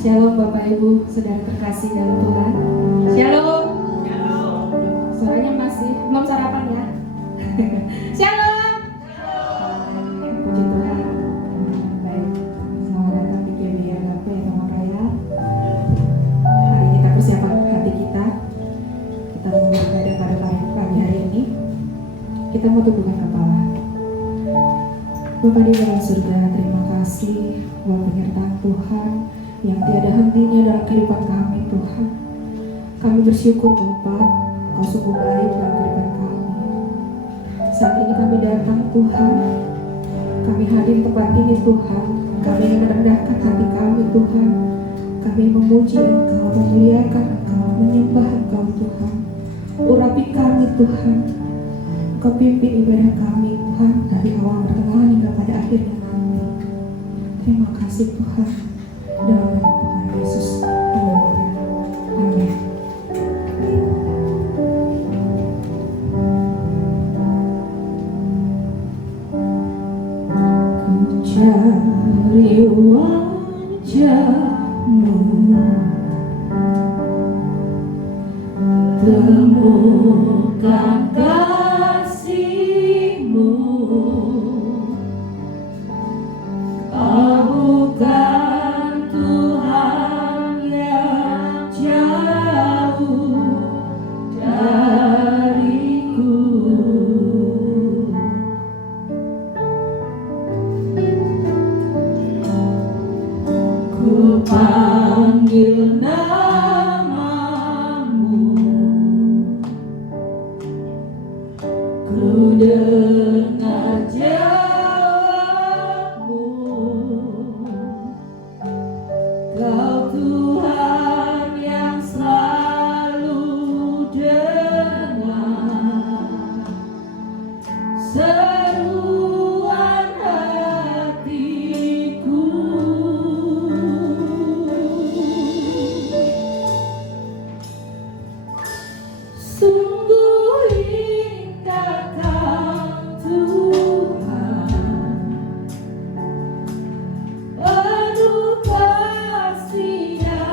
Shalom Bapak Ibu, saudara terkasih dalam Tuhan. Shalom. Shalom. Suaranya masih belum sarapan ya. Shalom. Shalom. Puji Tuhan. Baik, selamat datang di GBI Agape Roma Raya. Mari kita persiapkan hati kita. Kita mau beribadah pada pagi hari ini. Kita mau tundukkan kepala. Bapa di dalam surga, terima kasih buat penyertaan Tuhan yang tiada hentinya dalam kehidupan kami, Tuhan. Kami bersyukur Bapa, Kau sungguh baik dalam kehidupan kami. Saat ini kami datang Tuhan, kami hadir di tempat ini Tuhan. Kami merendahkan hati kami Tuhan. Kami memuji Engkau, memuliakan Engkau, menyembah Engkau Tuhan. Urapi kami Tuhan. Kau pimpin ibadah kami Tuhan dari awal pertengahan hingga pada akhirnya nanti. Terima kasih Tuhan. Dalam nama Tuhan Yesus. Amin. Ku cari wajahmu, temukan kasih-Mu. Kau bukan Tuhan yang jauh dariku. Ku panggil namamu, ku dengar jawabmu. Kau Tuhan yang selalu dengar seruan hatiku. Sungguh indah Kau Tuhan, penuh kasih dan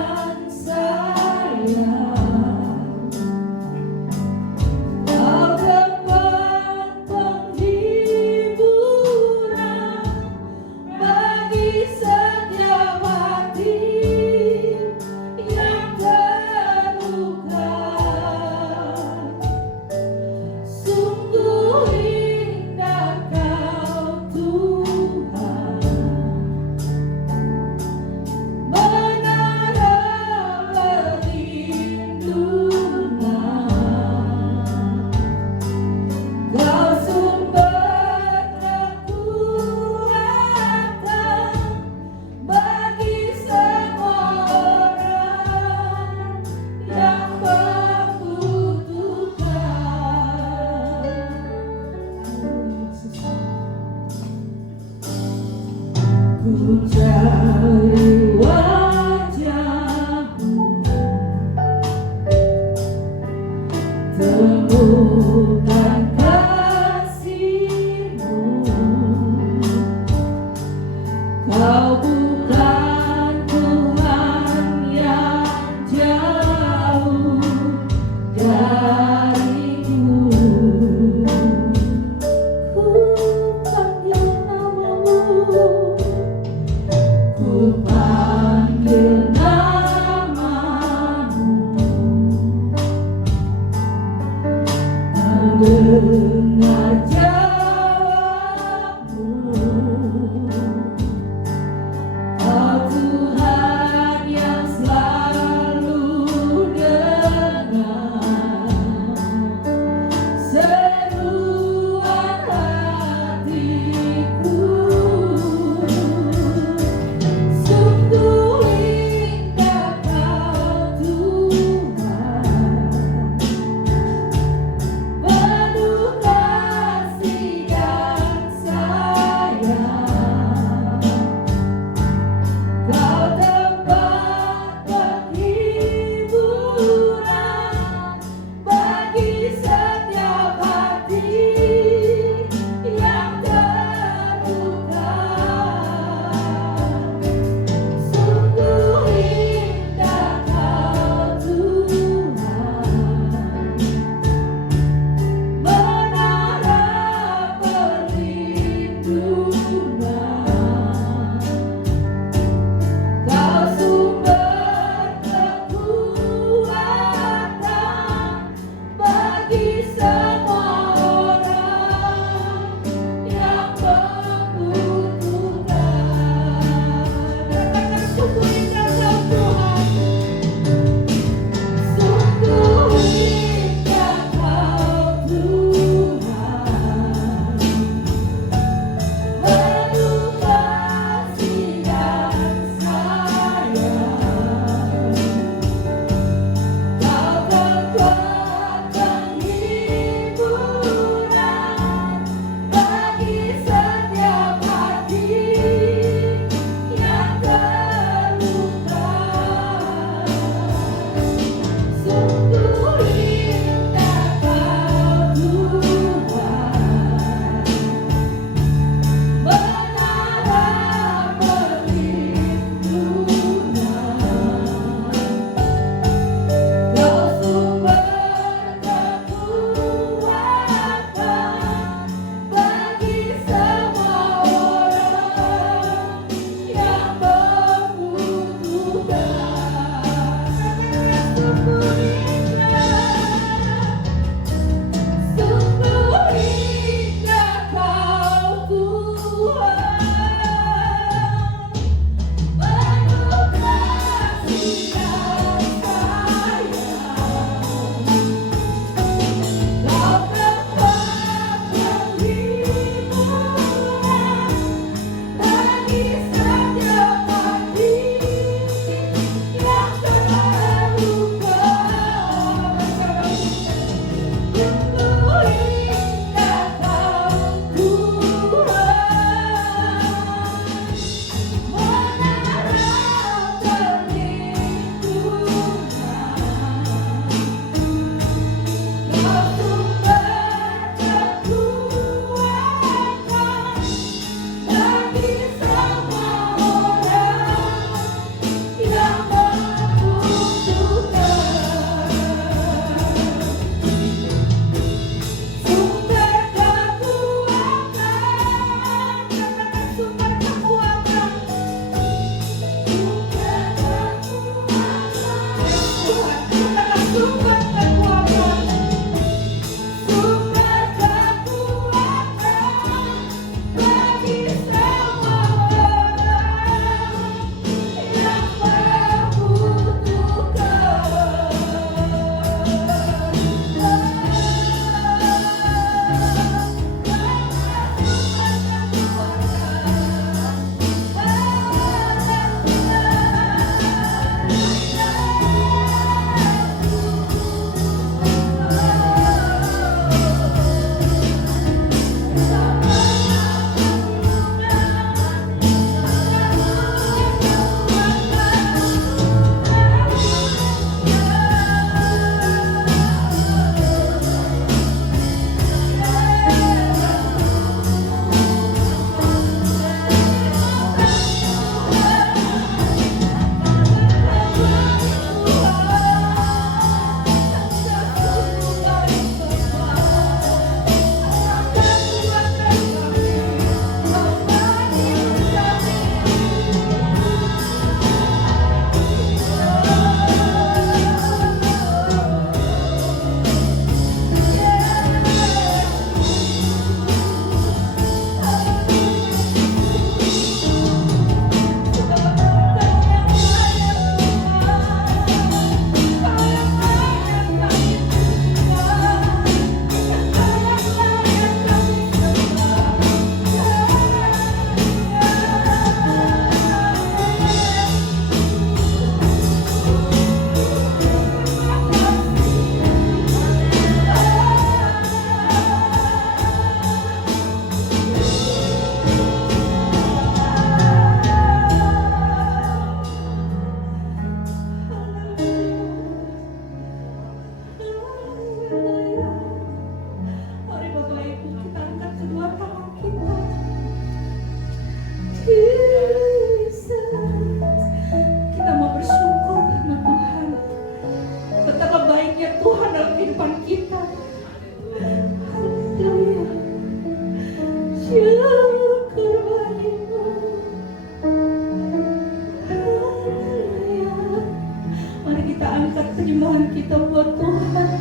penyembahan kita buat Tuhan.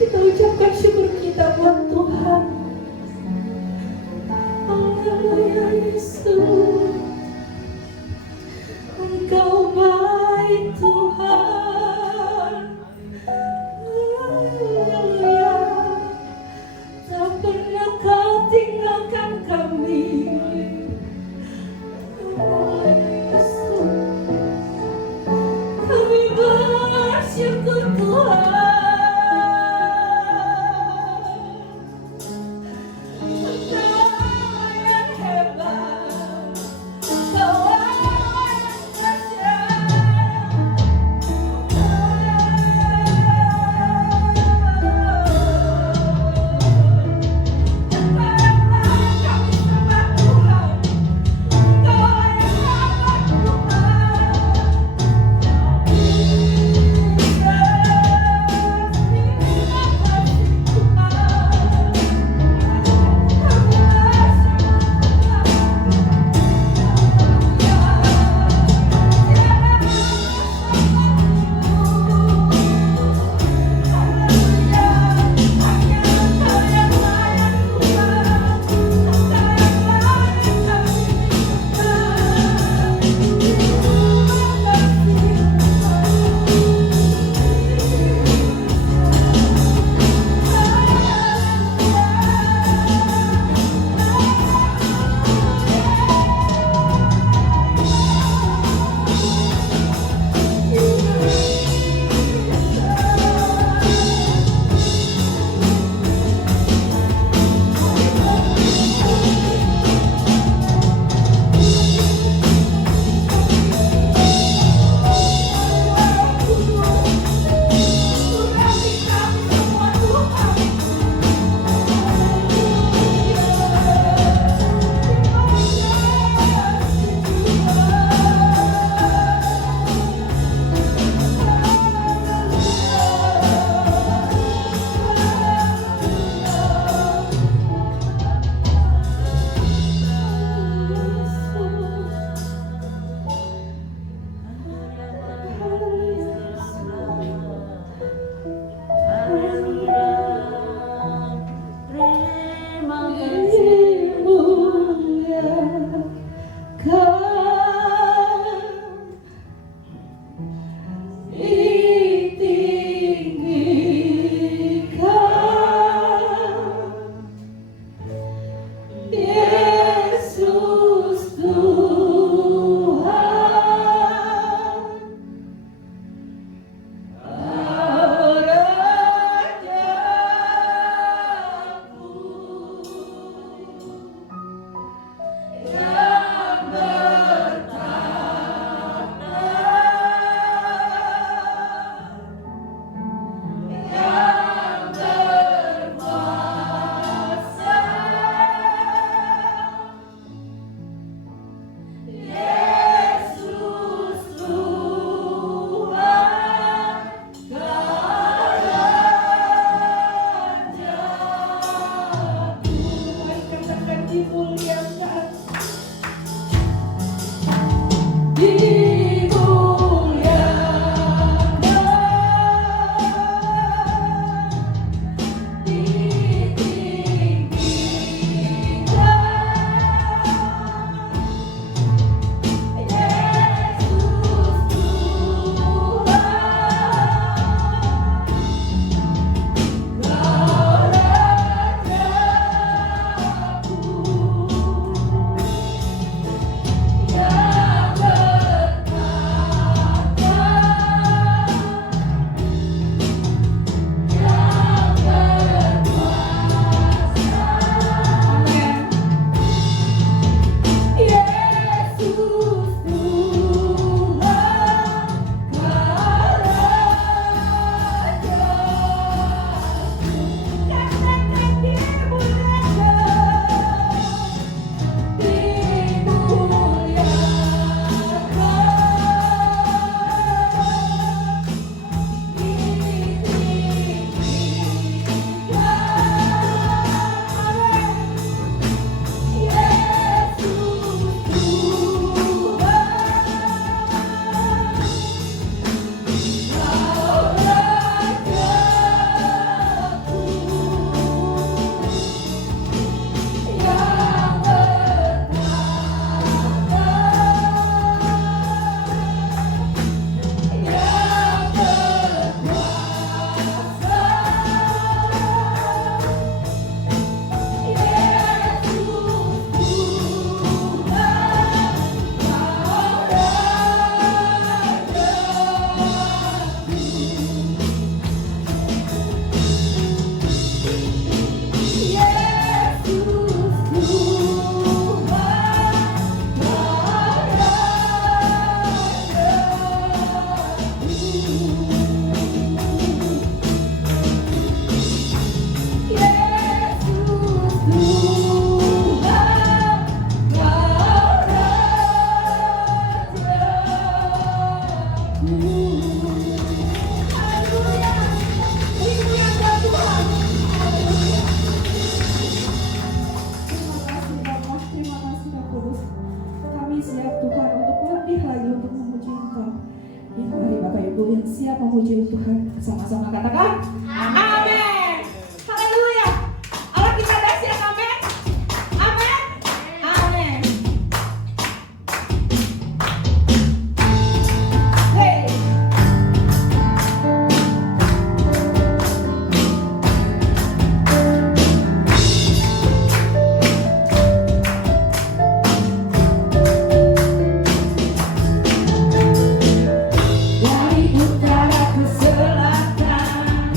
Kita ucapkan syukur kita buat Tuhan. Haleluya Yesus, Engkau baik Tuhan. Haleluya, tak pernah Kau tinggalkan kami. Kami bersyukur Tuhan. Engkau yang hebat, Kau yang dahsyat. Haleluya. Dimuliakan Tuhan. Terima kasih Bapa, terima kasih Roh Kudus. Kami siap Tuhan untuk lebih lagi untuk memuji Engkau. Ya mari Bapak Ibu yang siap memuji Tuhan, sama-sama katakan amin. Haleluya. Allah kita dahsyat, amin. Amin. Amin. Hey. Dari utara ke selatan,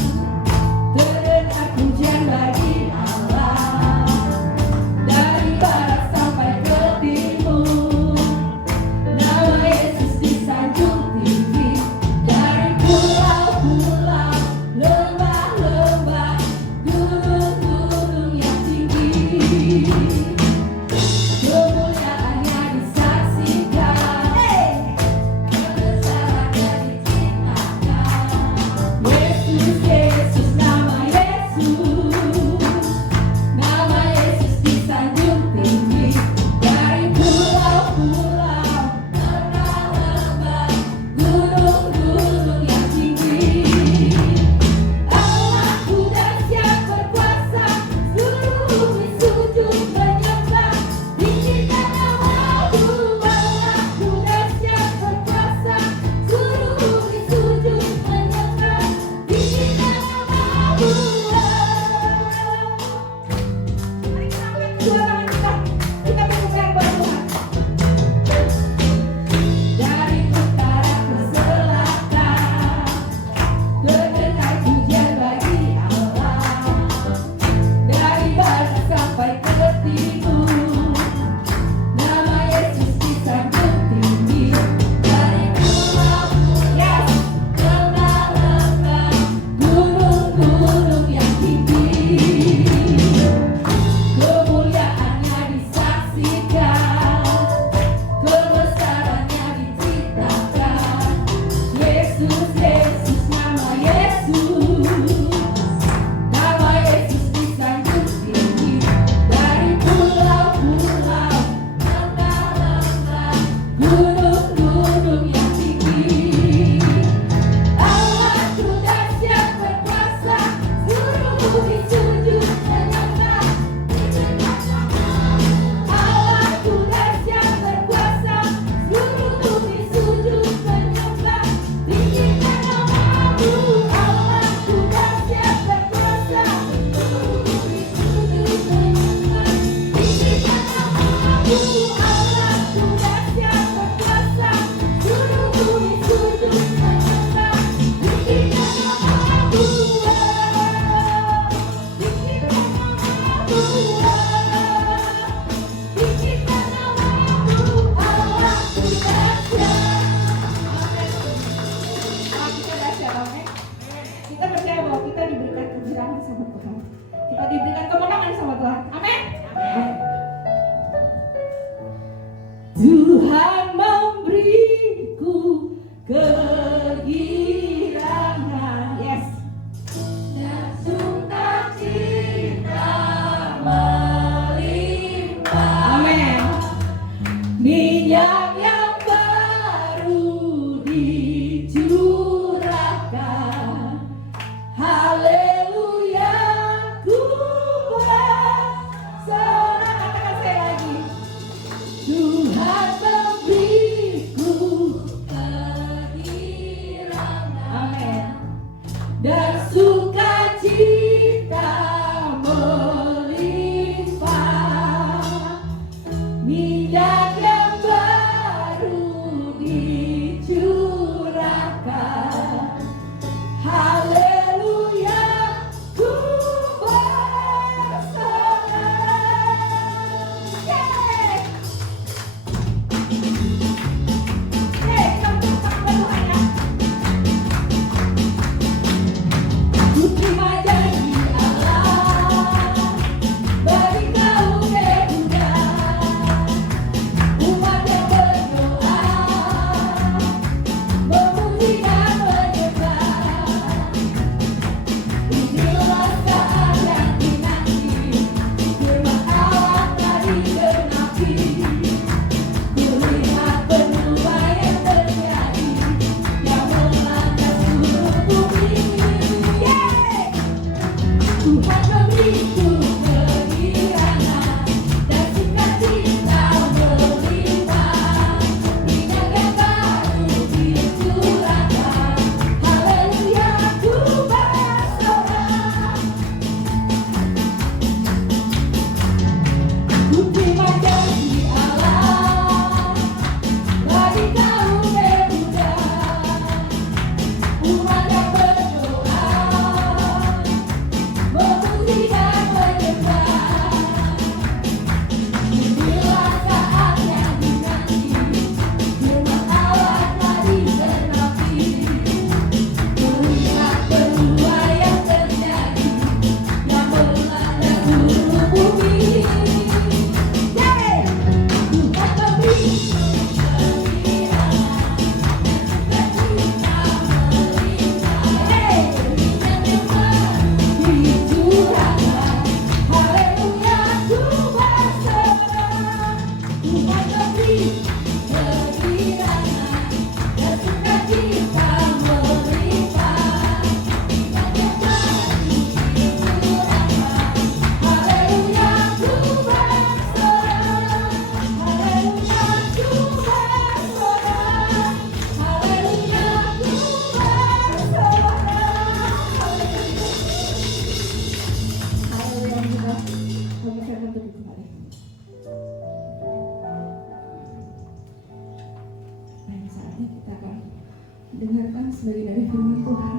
dengarkan sebagian dari firman Tuhan.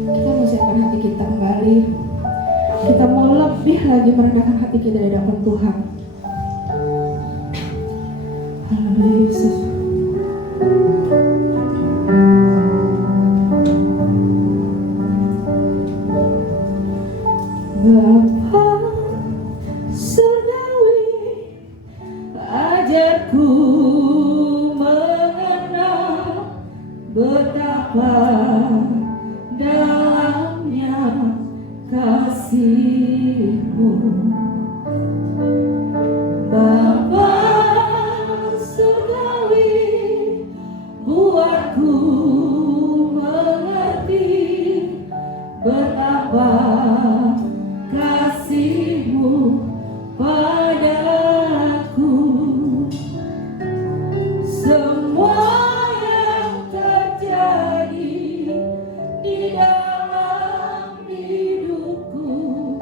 Kita mau siapkan hati kita kembali. Kita mau lebih lagi merendahkan hati kita di hadapan Tuhan. Haleluya Yesus. Bapa surgawi, ajarku mengenal betapa dalamnya kasih-Mu. Bapa surgawi, buatku mengerti betapa kasih-Mu padaku. Semua yang terjadi di dalam hidupku,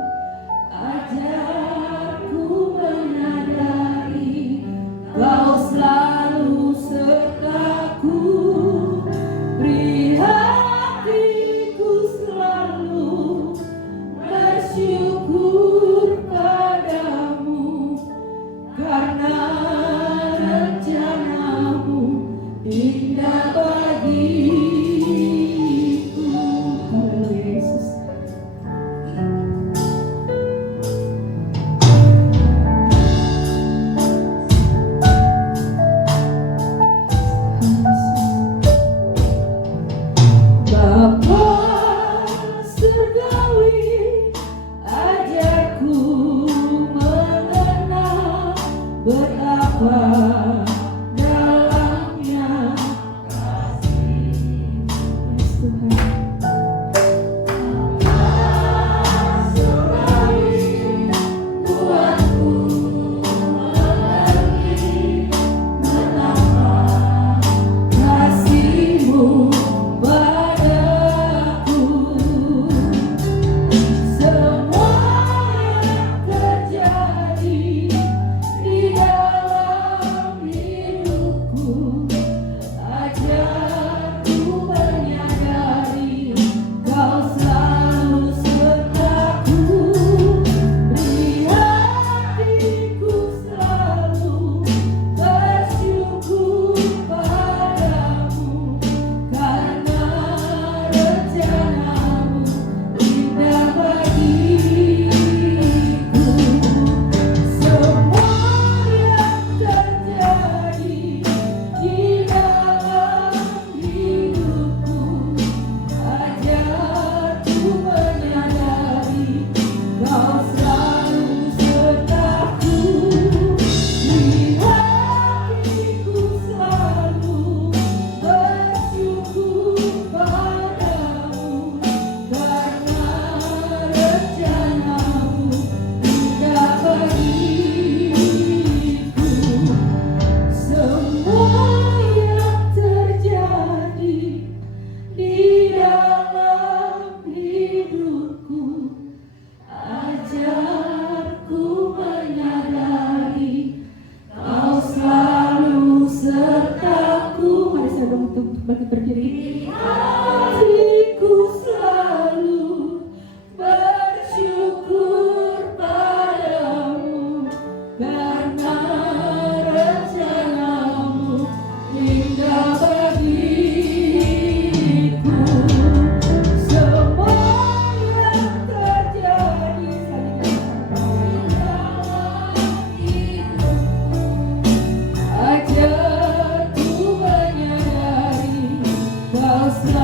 ajarku menyadari Kau selalu sertaku. Beri hatiku selalu bersyukur padamu, karena rencana-Mu indah bagiku. Haleluya Yesus. Bapa surgawi, ajarku mengenal betapa dalamnya kasih-Mu. Yes, Tuhan. Kasih-Mu padaku. Semua yang terjadi di dalam hidupku, ajarku menyadari Kau selalu sertaku. Beri hatiku selalu bersyukur padamu, karena rencana-Mu indah bagiku. Semua yang terjadi di dalam hidupku, ajarku menyadari Kau selalu sertaku. Beri hatiku selalu bersyukur padamu, karena rencana-Mu indah bagiku. Semua yang terjadi di dalam hidupku, ajarku menyadari Kau selalu sertaku. Mari saya dong untuk bagi berdiri. Hatiku selalu bersyukur padamu, karena rencana-Mu indah bagiku. Semua yang terjadi di dalam hidupku, ajarku menyadari Kau selalu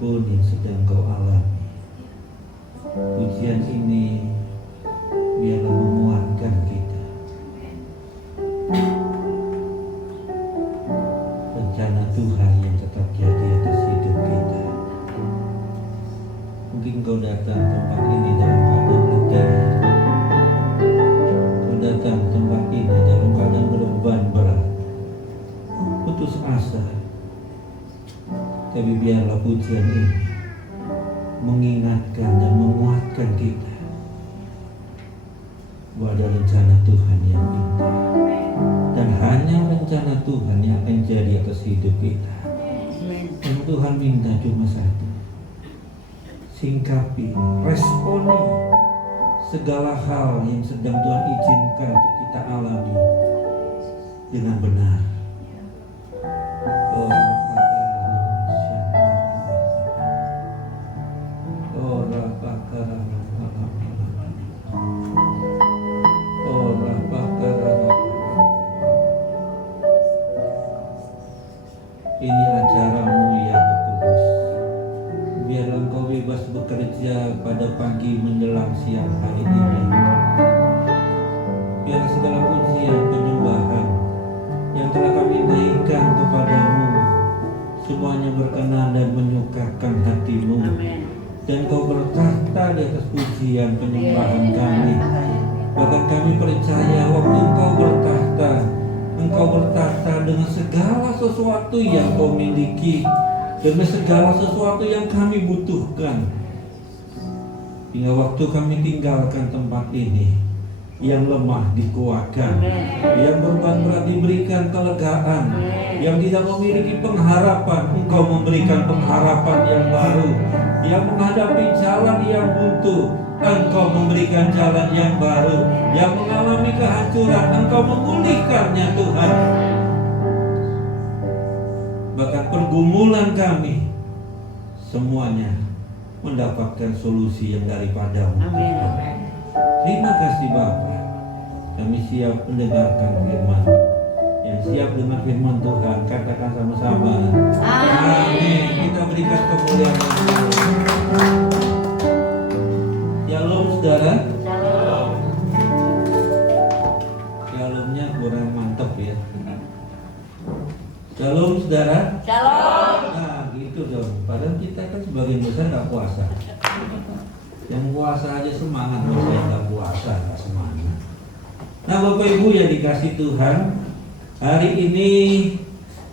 apapun yang sedang kau alami, pujian ini biarlah menguatkan kita. Rencana Tuhan yang tetap jadi atas hidup kita. Mungkin kau datang tempat ini dalam keadaan letih. Kau datang tempat ini dalam keadaan beban berat, putus asa. Tapi biarlah pujian ini mengingatkan dan menguatkan kita bahwa ada rencana Tuhan yang indah, dan hanya rencana Tuhan yang akan jadi atas hidup kita. Dan Tuhan minta cuma satu: singkapi, responi segala hal yang sedang Tuhan izinkan untuk kita alami dengan benar. Ini acaramu ya Roh Kudus. Biarlah Engkau bebas bekerja pada pagi menjelang siang hari ini. Biarlah segala pujian penyembahan yang telah kami naikkan kepadamu semuanya berkenan dan menyukakan hatimu. Dan Kau bertahta di atas pujian penyembahan kami. Bahkan kami percaya waktu Engkau bertahta, Engkau bertahta dengan segala sesuatu yang Kau miliki, dengan segala sesuatu yang kami butuhkan. Hingga waktu kami tinggalkan tempat ini, yang lemah dikuatkan, yang beban berat diberikan kelegaan, yang tidak memiliki pengharapan, Engkau memberikan pengharapan yang baru, yang menghadapi jalan yang buntu, Engkau memberikan jalan yang baru, yang mengalami kehancuran, Engkau memulihkannya Tuhan. Bahkan pergumulan kami semuanya mendapatkan solusi yang daripadamu. Terima kasih Bapa. Kami siap mendengarkan firman. Yang siap dengan firman Tuhan, katakan sama-sama amin. Kita berikan kemuliaan. Shalom saudara. Shalomnya kurang mantap ya. Shalom saudara. Shalom. Nah gitu dong. Padahal kita kan sebagian besar nggak puasa. Yang puasa aja semangat, saya nggak puasa nggak semangat. Nah Bapak Ibu yang dikasih Tuhan, hari ini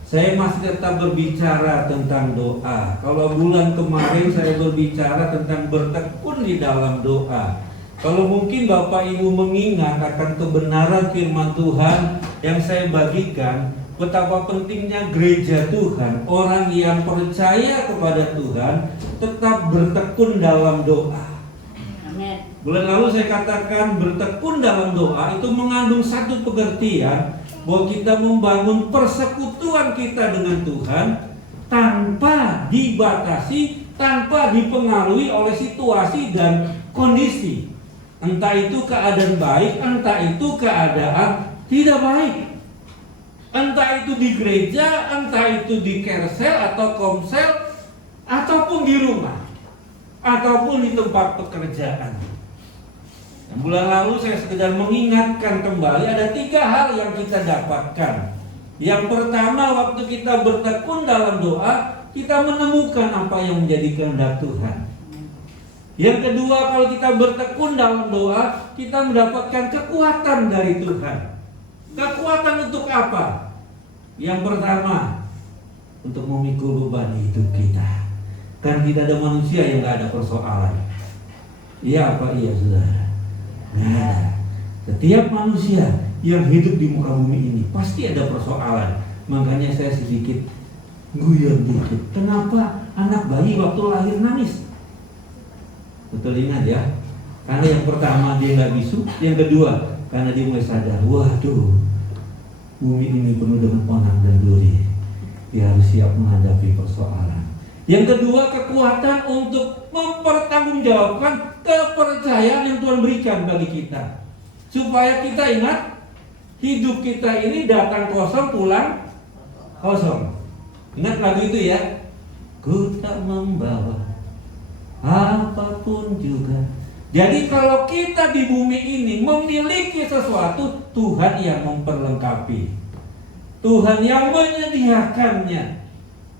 saya masih tetap berbicara tentang doa. Kalau bulan kemarin saya berbicara tentang bertekun di dalam doa. Kalau mungkin Bapak Ibu mengingat akan kebenaran firman Tuhan yang saya bagikan, betapa pentingnya gereja Tuhan, orang yang percaya kepada Tuhan tetap bertekun dalam doa. Bulan lalu saya katakan bertekun dalam doa itu mengandung satu pengertian bahwa kita membangun persekutuan kita dengan Tuhan tanpa dibatasi, tanpa dipengaruhi oleh situasi dan kondisi. Entah itu keadaan baik, entah itu keadaan tidak baik. Entah itu di gereja, entah itu di kersel atau komsel, ataupun di rumah, ataupun di tempat pekerjaan. Bulan lalu saya sekedar mengingatkan kembali ada 3 hal yang kita dapatkan. Yang pertama, waktu kita bertekun dalam doa, kita menemukan apa yang menjadi kehendak Tuhan. Yang kedua, kalau kita bertekun dalam doa, kita mendapatkan kekuatan dari Tuhan. Kekuatan untuk apa? Yang pertama, untuk memikul beban hidup kita. Kan tidak ada manusia yang tidak ada persoalan. Iya apa iya saudara? Nah, setiap manusia yang hidup di muka bumi ini pasti ada persoalan. Makanya saya sedikit guyon dikit. Kenapa anak bayi waktu lahir nangis? Betul ingat ya? Karena yang pertama dia nggak bisu, yang kedua karena dia mulai sadar, waduh, bumi ini penuh dengan onang dan duri. Dia harus siap menghadapi persoalan. Yang kedua, kekuatan untuk mempertanggungjawabkan kepercayaan yang Tuhan berikan bagi kita. Supaya kita ingat, hidup kita ini datang kosong, pulang kosong. Ingat lagu itu ya? ku tak membawa apapun juga. Jadi kalau kita di bumi ini memiliki sesuatu, Tuhan yang memperlengkapi, Tuhan yang menyediakannya.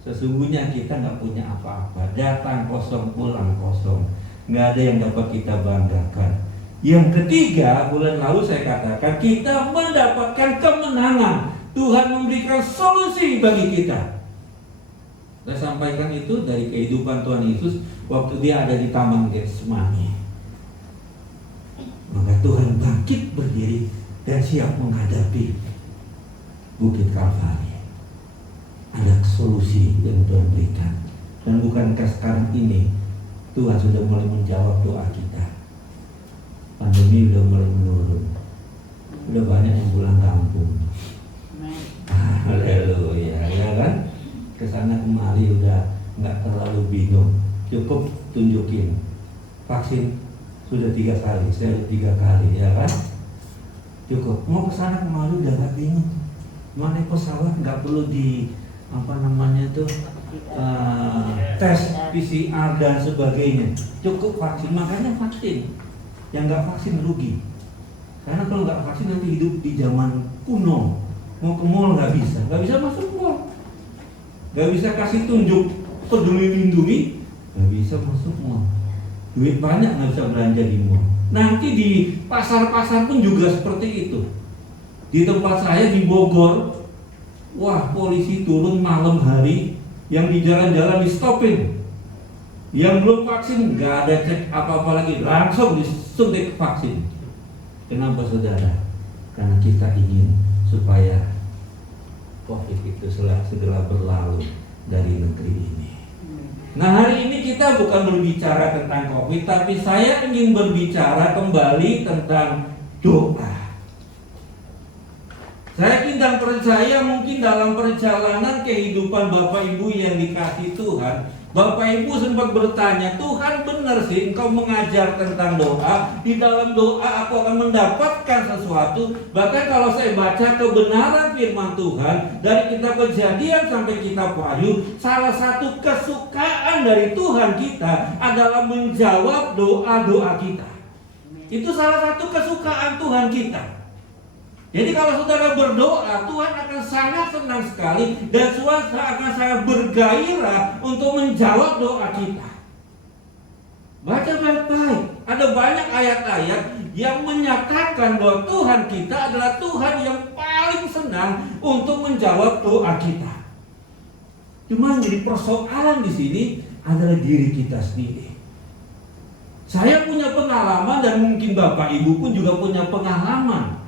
Sesungguhnya kita nggak punya apa-apa, datang kosong pulang kosong, nggak ada yang dapat kita banggakan. Yang ketiga, bulan lalu saya katakan kita mendapatkan kemenangan. Tuhan memberikan solusi bagi kita. Saya sampaikan itu dari kehidupan Tuhan Yesus waktu dia ada di Taman Getsemani. Maka Tuhan bangkit berdiri dan siap menghadapi Bukit Kalvari. Ada solusi yang Tuhan berikan. Dan bukankah sekarang ini Tuhan sudah mulai menjawab doa kita. Pandemi sudah mulai menurun. Sudah banyak yang pulang kampung. Haleluya, ya kan? Kesana kemari udah nggak terlalu bingung. Cukup tunjukin vaksin sudah 3 kali, saya 3 kali, ya kan? Cukup. Mau kesana kemari udah nggak bingung. Mau naik pesawat nggak perlu di tes PCR dan sebagainya. Cukup vaksin, makanya vaksin. Yang nggak vaksin rugi. Karena kalau nggak vaksin nanti hidup di zaman kuno. Mau ke mall nggak bisa masuk mall, nggak bisa kasih tunjuk peduli lindungi, nggak bisa masuk mall. Duit banyak nggak bisa belanja di mall. Nanti di pasar-pasar pun juga seperti itu. Di tempat saya di Bogor, wah polisi turun malam hari, yang di jalan-jalan di stopin, yang belum vaksin nggak ada cek apa-apa lagi, langsung disuntik vaksin. Kenapa saudara? Karena kita ingin supaya COVID itu segera berlalu dari negeri ini. Nah, hari ini kita bukan berbicara tentang COVID, tapi saya ingin berbicara kembali tentang doa. Saya yakin dan percaya mungkin dalam perjalanan kehidupan Bapak Ibu yang dikasihi Tuhan, Bapak Ibu sempat bertanya, Tuhan benar sih Engkau mengajar tentang doa? Di dalam doa aku akan mendapatkan sesuatu. Bahkan kalau saya baca kebenaran firman Tuhan dari kitab Kejadian sampai kitab Wahyu, salah satu kesukaan dari Tuhan kita adalah menjawab doa-doa kita. Itu salah satu kesukaan Tuhan kita. Jadi kalau saudara berdoa, Tuhan akan sangat senang sekali dan Tuhan akan sangat bergairah untuk menjawab doa kita. Baca baik-baik. Ada banyak ayat-ayat yang menyatakan bahwa Tuhan kita adalah Tuhan yang paling senang untuk menjawab doa kita. Cuma jadi persoalan di sini adalah diri kita sendiri. Saya punya pengalaman dan mungkin Bapak Ibu pun juga punya pengalaman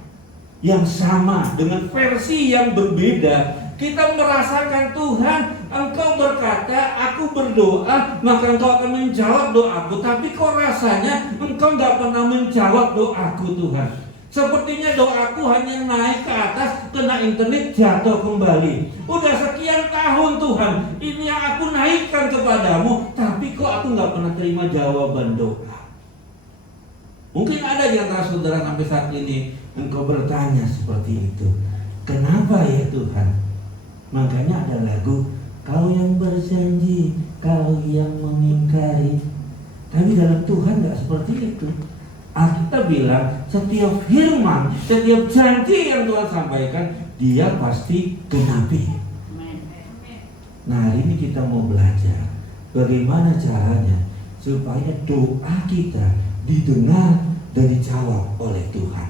yang sama dengan versi yang berbeda. Kita merasakan Tuhan, Engkau berkata, aku berdoa, maka Engkau akan menjawab doaku. Tapi kok rasanya Engkau gak pernah menjawab doaku Tuhan. Sepertinya doaku hanya naik ke atas, kena internet, jatuh kembali. Udah sekian tahun Tuhan, ini yang aku naikkan kepadamu, tapi kok aku gak pernah terima jawaban doa. Mungkin ada di antara saudara sampai saat ini engkau bertanya seperti itu. Kenapa ya Tuhan? Makanya ada lagu, kau yang berjanji, kau yang mengingkari. Tapi dalam Tuhan gak seperti itu. Alkitab bilang setiap firman, setiap janji yang Tuhan sampaikan, dia pasti genapi. Nah, hari ini kita mau belajar bagaimana caranya supaya doa kita didengar dan dijawab oleh Tuhan.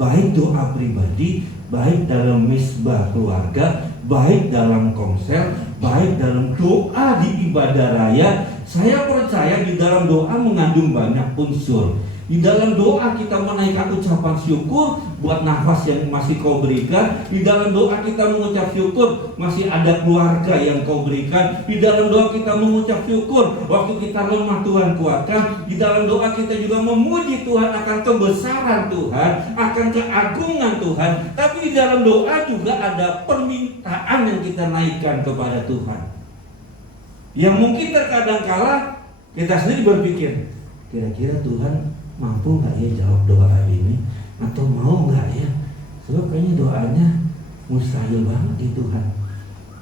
Baik doa pribadi, baik dalam misbah keluarga, baik dalam komsel, baik dalam doa di ibadah raya. Saya percaya di dalam doa mengandung banyak unsur. Di dalam doa kita menaikkan ucapan syukur buat nafas yang masih kau berikan. Di dalam doa kita mengucap syukur masih ada keluarga yang kau berikan. Di dalam doa kita mengucap syukur waktu kita lemah Tuhan kuatkan. Di dalam doa kita juga memuji Tuhan akan kebesaran Tuhan, akan keagungan Tuhan. Tapi di dalam doa juga ada permintaan yang kita naikkan kepada Tuhan. Yang mungkin terkadang kala kita sendiri berpikir, kira-kira Tuhan mampu nggak ya jawab doa ini, atau mau nggak ya? Sebab kayaknya doanya mustahil banget di Tuhan.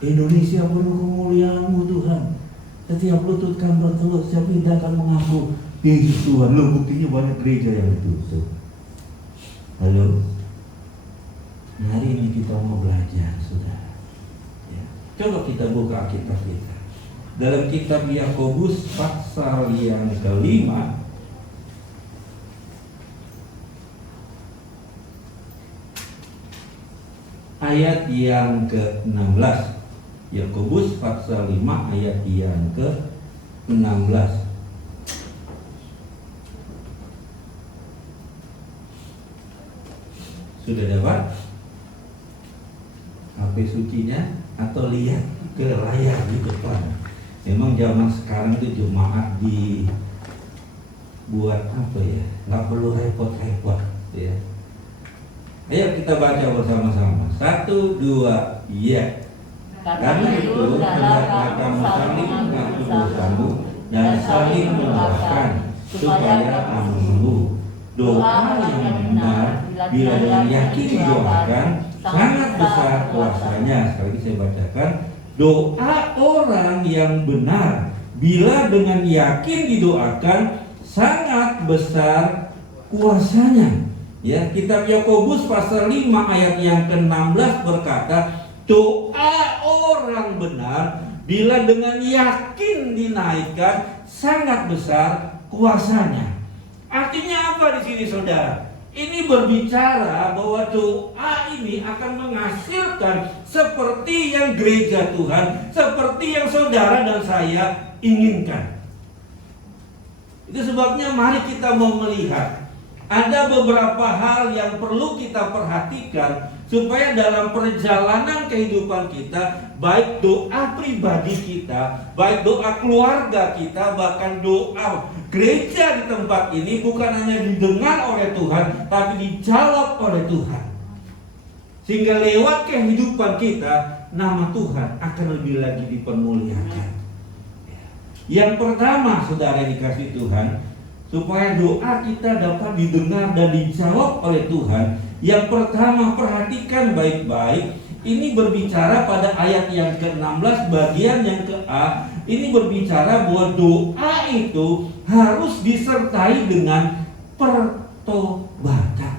Indonesia penuh kemuliaan-Mu Tuhan. Setiap lutut kan bertelur, setiap lidah akan mengaku Yesus Tuhan. Loh, buktinya banyak gereja yang ditutup. Halo, hari ini kita mau belajar, saudara. Ya. Coba kita buka Alkitab kita. Dalam kitab Yakobus pasal yang kelima, ayat yang ke-16. Yakobus pasal 5 ayat yang ke-16. Sudah dapat HP sucinya atau lihat ke layar di depan? Memang zaman sekarang itu jemaat dibuat apa ya? Nggak perlu repot-repot, ya. Ayo kita baca bersama-sama. 1, 2, ya. Karena itu hendaklah kamu saling mengaku dosamu dan saling mendoakan supaya kamu sembuh. Doa yang benar bila dengan yakin didoakan sangat besar kuasanya. Sekali lagi saya bacakan. Doa orang yang benar bila dengan yakin didoakan sangat besar kuasanya. Ya, kitab Yakobus pasal 5 ayat yang ke-16 berkata, doa orang benar bila dengan yakin dinaikkan sangat besar kuasanya. Artinya apa di sini, saudara? Ini berbicara bahwa doa ini akan menghasilkan seperti yang gereja Tuhan, seperti yang saudara dan saya inginkan. Itu sebabnya mari kita mau melihat ada beberapa hal yang perlu kita perhatikan supaya dalam perjalanan kehidupan kita, baik doa pribadi kita, baik doa keluarga kita, bahkan doa gereja di tempat ini bukan hanya didengar oleh Tuhan, tapi dijawab oleh Tuhan. Sehingga lewat kehidupan kita, nama Tuhan akan lebih lagi dipermuliakan. Yang pertama, saudara yang dikasihi Tuhan, supaya doa kita dapat didengar dan dijawab oleh Tuhan, yang pertama perhatikan baik-baik. Ini berbicara pada ayat yang ke-16 bagian yang ke-A. Ini berbicara bahwa doa itu harus disertai dengan pertobatan.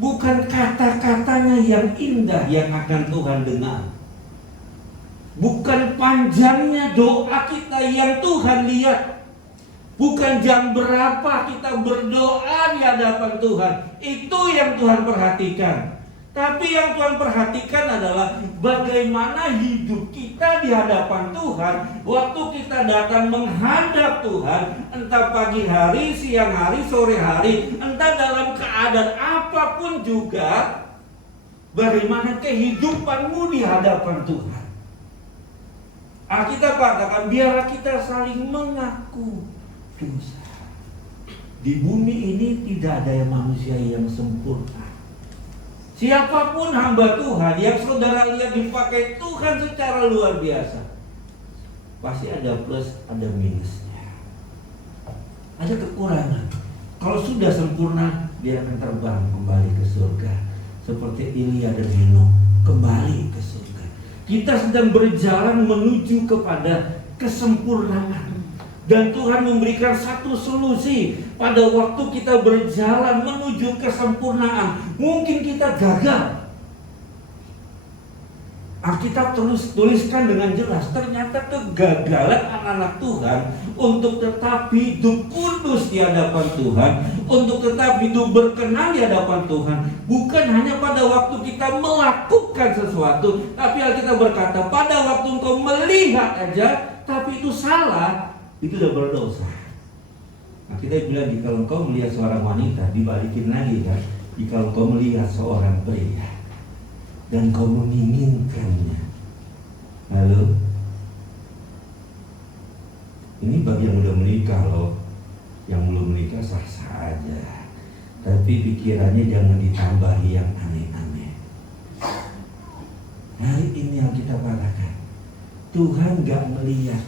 Bukan kata-katanya yang indah yang akan Tuhan dengar. Bukan panjangnya doa kita yang Tuhan lihat. Bukan jam berapa kita berdoa di hadapan Tuhan. Itu yang Tuhan perhatikan. Tapi yang Tuhan perhatikan adalah bagaimana hidup kita di hadapan Tuhan. Waktu kita datang menghadap Tuhan, entah pagi hari, siang hari, sore hari, entah dalam keadaan apapun juga, bagaimana kehidupanmu di hadapan Tuhan. Alkitab katakan, biarlah kita saling mengaku dosa. Di bumi ini tidak ada manusia yang sempurna. Siapapun hamba Tuhan yang saudara lihat dipakai Tuhan secara luar biasa, pasti ada plus, ada minusnya. Ada kekurangan. Kalau sudah sempurna, dia akan terbang kembali ke surga. Seperti Elia dan Henokh kembali ke surga. Kita sedang berjalan menuju kepada kesempurnaan. Dan Tuhan memberikan satu solusi pada waktu kita berjalan menuju kesempurnaan. Mungkin kita gagal. Alkitab tuliskan dengan jelas, ternyata kegagalan anak-anak Tuhan untuk tetap hidup kudus di hadapan Tuhan, untuk tetap hidup berkenan di hadapan Tuhan, bukan hanya pada waktu kita melakukan sesuatu, tapi Alkitab berkata pada waktu engkau melihat aja, tapi itu salah, itu sudah berdosa. Nah, kita bilang jika engkau melihat seorang wanita, dibalikin lagi kan, jika engkau melihat seorang pria dan kau menginginkannya. Lalu ini bagi yang udah menikah loh. Yang belum menikah sah-sah aja, tapi pikirannya jangan ditambahi yang aneh-aneh. Hari ini yang kita katakan, Tuhan gak melihat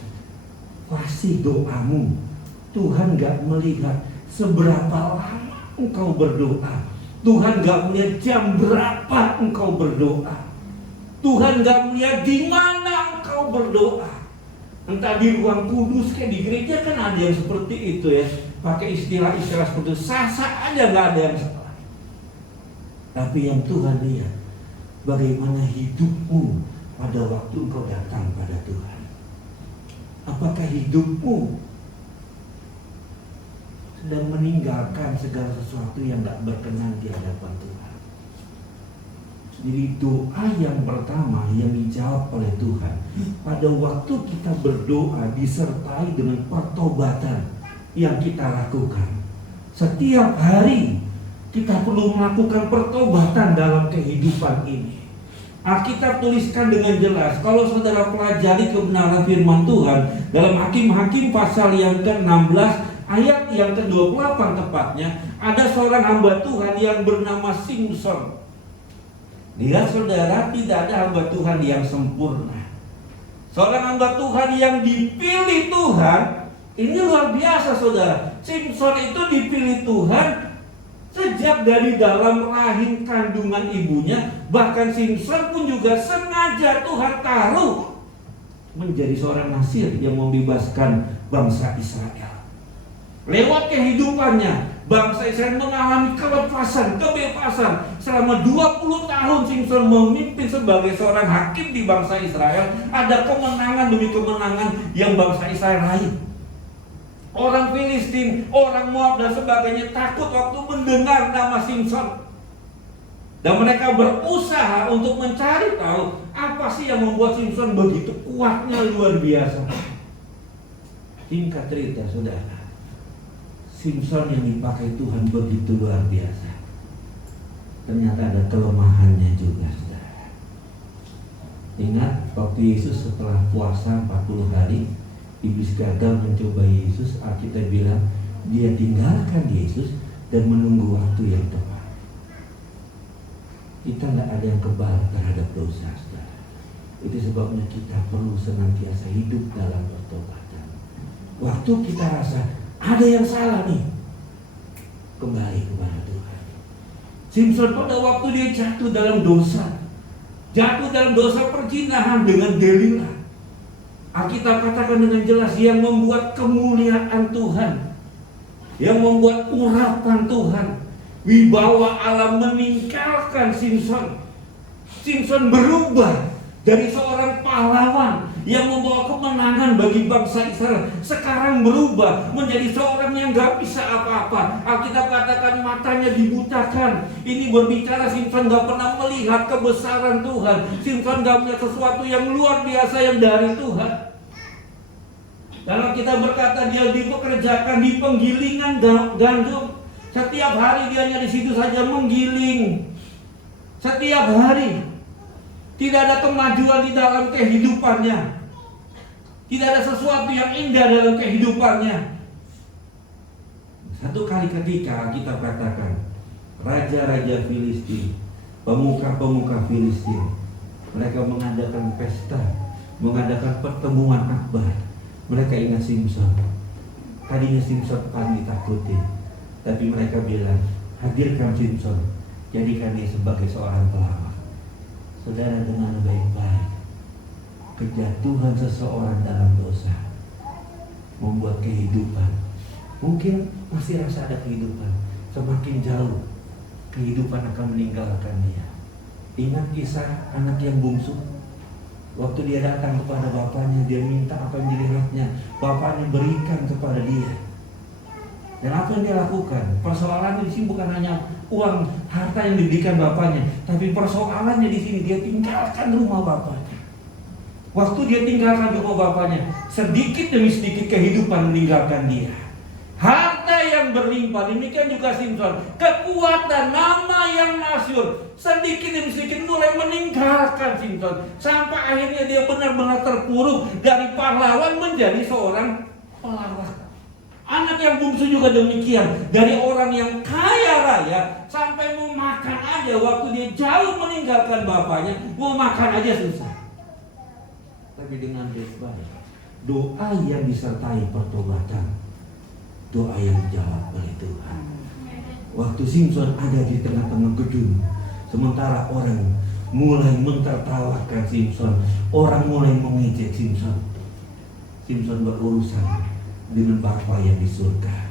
pasti doamu. Tuhan gak melihat seberapa lama engkau berdoa. Tuhan gak melihat jam berapa engkau berdoa. Tuhan gak melihat di mana engkau berdoa. Entah di ruang kudus kayak di gereja kan ada yang seperti itu ya. Pakai istilah-istilah seperti itu. Sasa aja gak ada yang salah. Tapi yang Tuhan lihat, bagaimana hidupmu pada waktu engkau datang pada Tuhan. Apakah hidupmu sedang meninggalkan segala sesuatu yang gak berkenan di hadapan Tuhan? Jadi doa yang pertama yang dijawab oleh Tuhan, pada waktu kita berdoa disertai dengan pertobatan yang kita lakukan. Setiap hari kita perlu melakukan pertobatan dalam kehidupan ini. Alkitab tuliskan dengan jelas, kalau saudara pelajari kebenaran firman Tuhan dalam Hakim-Hakim pasal yang ke-16 ayat yang ke-28 tepatnya, ada seorang hamba Tuhan yang bernama Simson. Lihat saudara, tidak ada hamba Tuhan yang sempurna. Seorang hamba Tuhan yang dipilih Tuhan, ini luar biasa saudara. Simson itu dipilih Tuhan sejak dari dalam rahim kandungan ibunya. Bahkan Simson pun juga sengaja Tuhan taruh menjadi seorang nasir yang membebaskan bangsa Israel. Lewat kehidupannya, bangsa Israel mengalami kebebasan. Selama 20 tahun Simson memimpin sebagai seorang hakim di bangsa Israel. Ada kemenangan demi kemenangan yang bangsa Israel raih. Orang Filistin, orang Moab dan sebagainya takut waktu mendengar nama Simson. Dan mereka berusaha untuk mencari tahu apa sih yang membuat Simson begitu kuatnya, luar biasa. Singkat cerita saudara, Simson yang dipakai Tuhan begitu luar biasa. Ternyata ada kelemahannya juga, saudara. Ingat waktu Yesus setelah puasa 40 hari, iblis gagal mencoba Yesus. Alkitab bilang dia tinggalkan Yesus dan menunggu waktu yang tepat. Kita tidak ada yang kebal terhadap dosa, saudara. Itu sebabnya kita perlu senantiasa hidup dalam pertobatan. Waktu kita rasa ada yang salah nih, kembali kepada Tuhan. Simson pada waktu dia jatuh dalam dosa perzinahan dengan Delila, Alkitab katakan dengan jelas, yang membuat kemuliaan Tuhan, yang membuat urapan Tuhan, wibawa Allah meninggalkan Simson. Simson berubah dari seorang pahlawan yang membawa kemenangan bagi bangsa Israel, sekarang berubah menjadi seorang yang gak bisa apa-apa. Alkitab katakan matanya dibutakan. Ini berbicara Simson gak pernah melihat kebesaran Tuhan. Simson gak melihat sesuatu yang luar biasa yang dari Tuhan. Dan kita berkata dia dipekerjakan di penggilingan gandum. Setiap hari dia hanya di situ saja menggiling. Setiap hari. Tidak ada kemajuan di dalam kehidupannya. Tidak ada sesuatu yang indah dalam kehidupannya. Satu kali ketika kita katakan raja-raja Filistin, pemuka-pemuka Filistin, mereka mengadakan pesta, mengadakan pertemuan akbar. Mereka ingat Simson. Tadinya Simson paling ditakuti, tapi mereka bilang, hadirkan Simson, jadikan dia sebagai seorang pelawak. Saudara, dengar baik-baik, kejatuhan seseorang dalam dosa membuat kehidupan, mungkin masih rasa ada kehidupan, semakin jauh kehidupan akan meninggalkan dia. Ingat kisah anak yang bungsu. Waktu dia datang kepada bapaknya, dia minta apa yang jadi haknya, bapaknya berikan kepada dia. Dan apa yang dia lakukan? Persoalannya di sini bukan hanya uang harta yang diberikan bapaknya, tapi persoalannya di sini dia tinggalkan rumah bapaknya. Waktu dia tinggalkan rumah bapaknya, sedikit demi sedikit kehidupan meninggalkan dia. Harta yang berlimpah, demikian juga Simson. Kekuatan, nama yang masyhur, sedikit demi sedikit mulai meninggalkan Simson. Sampai akhirnya dia benar-benar terpuruk dari pahlawan menjadi seorang pelawak. Anak yang bungsu juga demikian. Dari orang yang kaya raya sampai mau makan aja, waktu dia jauh meninggalkan bapaknya, mau makan aja susah. Tapi dengan baik-baik, doa yang disertai pertobatan, doa yang dijawab oleh Tuhan. Waktu Simson ada di tengah-tengah gedung, sementara orang mulai mentertawakan Simson. Orang mulai mengejek Simson. Simson berurusan dengan Bapa yang di surga,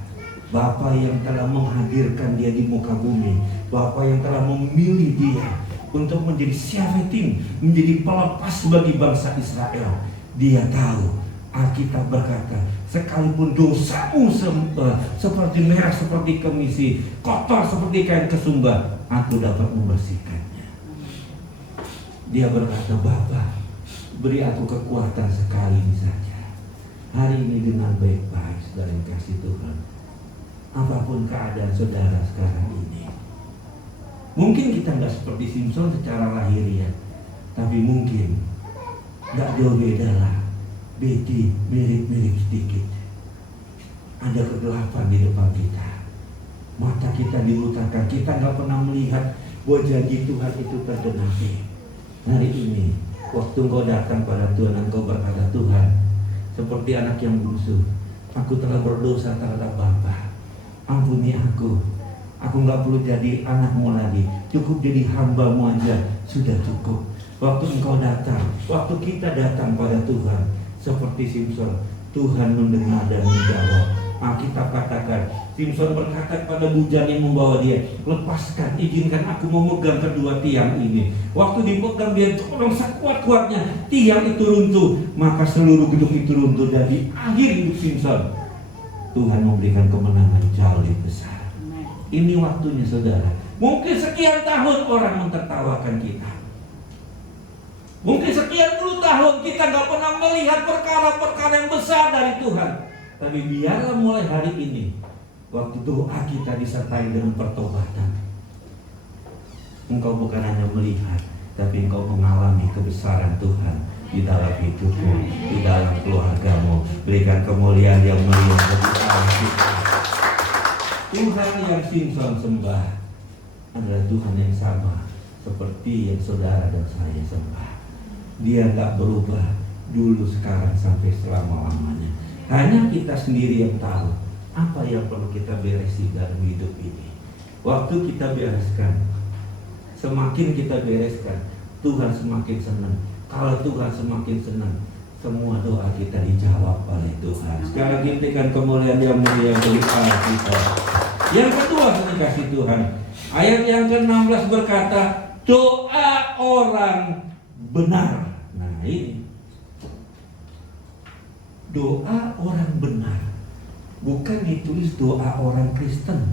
Bapa yang telah menghadirkan dia di muka bumi, Bapa yang telah memilih dia untuk menjadi syafetim, menjadi pelepas bagi bangsa Israel. Dia tahu, Alkitab berkata, sekalipun dosamu seperti merah seperti kemisi, kotor seperti kain kesumba, aku dapat membersihkannya. Dia berkata, Bapa, beri aku kekuatan sekali ini saja. Hari ini dengan baik-baik, saudara yang kasih Tuhan, apapun keadaan saudara sekarang ini, mungkin kita nggak seperti Simson secara lahiriah, tapi mungkin nggak jauh beda lah, mirip-mirip sedikit. Ada kegelapan di depan kita, mata kita dibutakan, kita nggak pernah melihat bahwa janji Tuhan itu tergenapi. Hari ini, waktu engkau datang pada Tuhan, engkau berkata, Tuhan, seperti anak yang bungsu, aku telah berdosa terhadap Bapa. Ampuni aku nggak perlu jadi anakmu lagi, cukup jadi hambamu aja, sudah cukup. Waktu engkau datang, waktu kita datang pada Tuhan, seperti Simson, Tuhan mendengar dan menjawab. Alkitab katakan, Simson berkata kepada bujang yang membawa dia, lepaskan, izinkan aku memegang kedua tiang ini. Waktu dipegang dia tolong sekuat-kuatnya, tiang itu runtuh, maka seluruh gedung itu runtuh. Dan di akhir hidup Simson, Tuhan memberikan kemenangan jauh lebih besar. Ini waktunya saudara. Mungkin sekian tahun orang mentertawakan kita, mungkin sekian puluh tahun kita gak pernah melihat perkara-perkara yang besar dari Tuhan. Tapi biarlah mulai hari ini, waktu doa kita disertai dengan pertobatan, engkau bukan hanya melihat, tapi engkau mengalami kebesaran Tuhan di dalam hidupmu, di dalam keluargamu. Berikan kemuliaan yang melihat bagi Allah kita. Tuhan yang Simson sembah adalah Tuhan yang sama seperti yang saudara dan saya sembah. Dia gak berubah dulu, sekarang, sampai selama-lamanya. Hanya kita sendiri yang tahu apa yang perlu kita beresin dalam hidup ini. Waktu kita bereskan, semakin kita bereskan, Tuhan semakin senang. Kalau Tuhan semakin senang, semua doa kita dijawab oleh Tuhan. Sekarang kita berikan kemuliaan yang mulia bagi Allah kita. Yang kedua, kasih Tuhan, ayat yang ke-16 berkata, doa orang benar. Nah ini, doa orang benar bukan ditulis doa orang Kristen,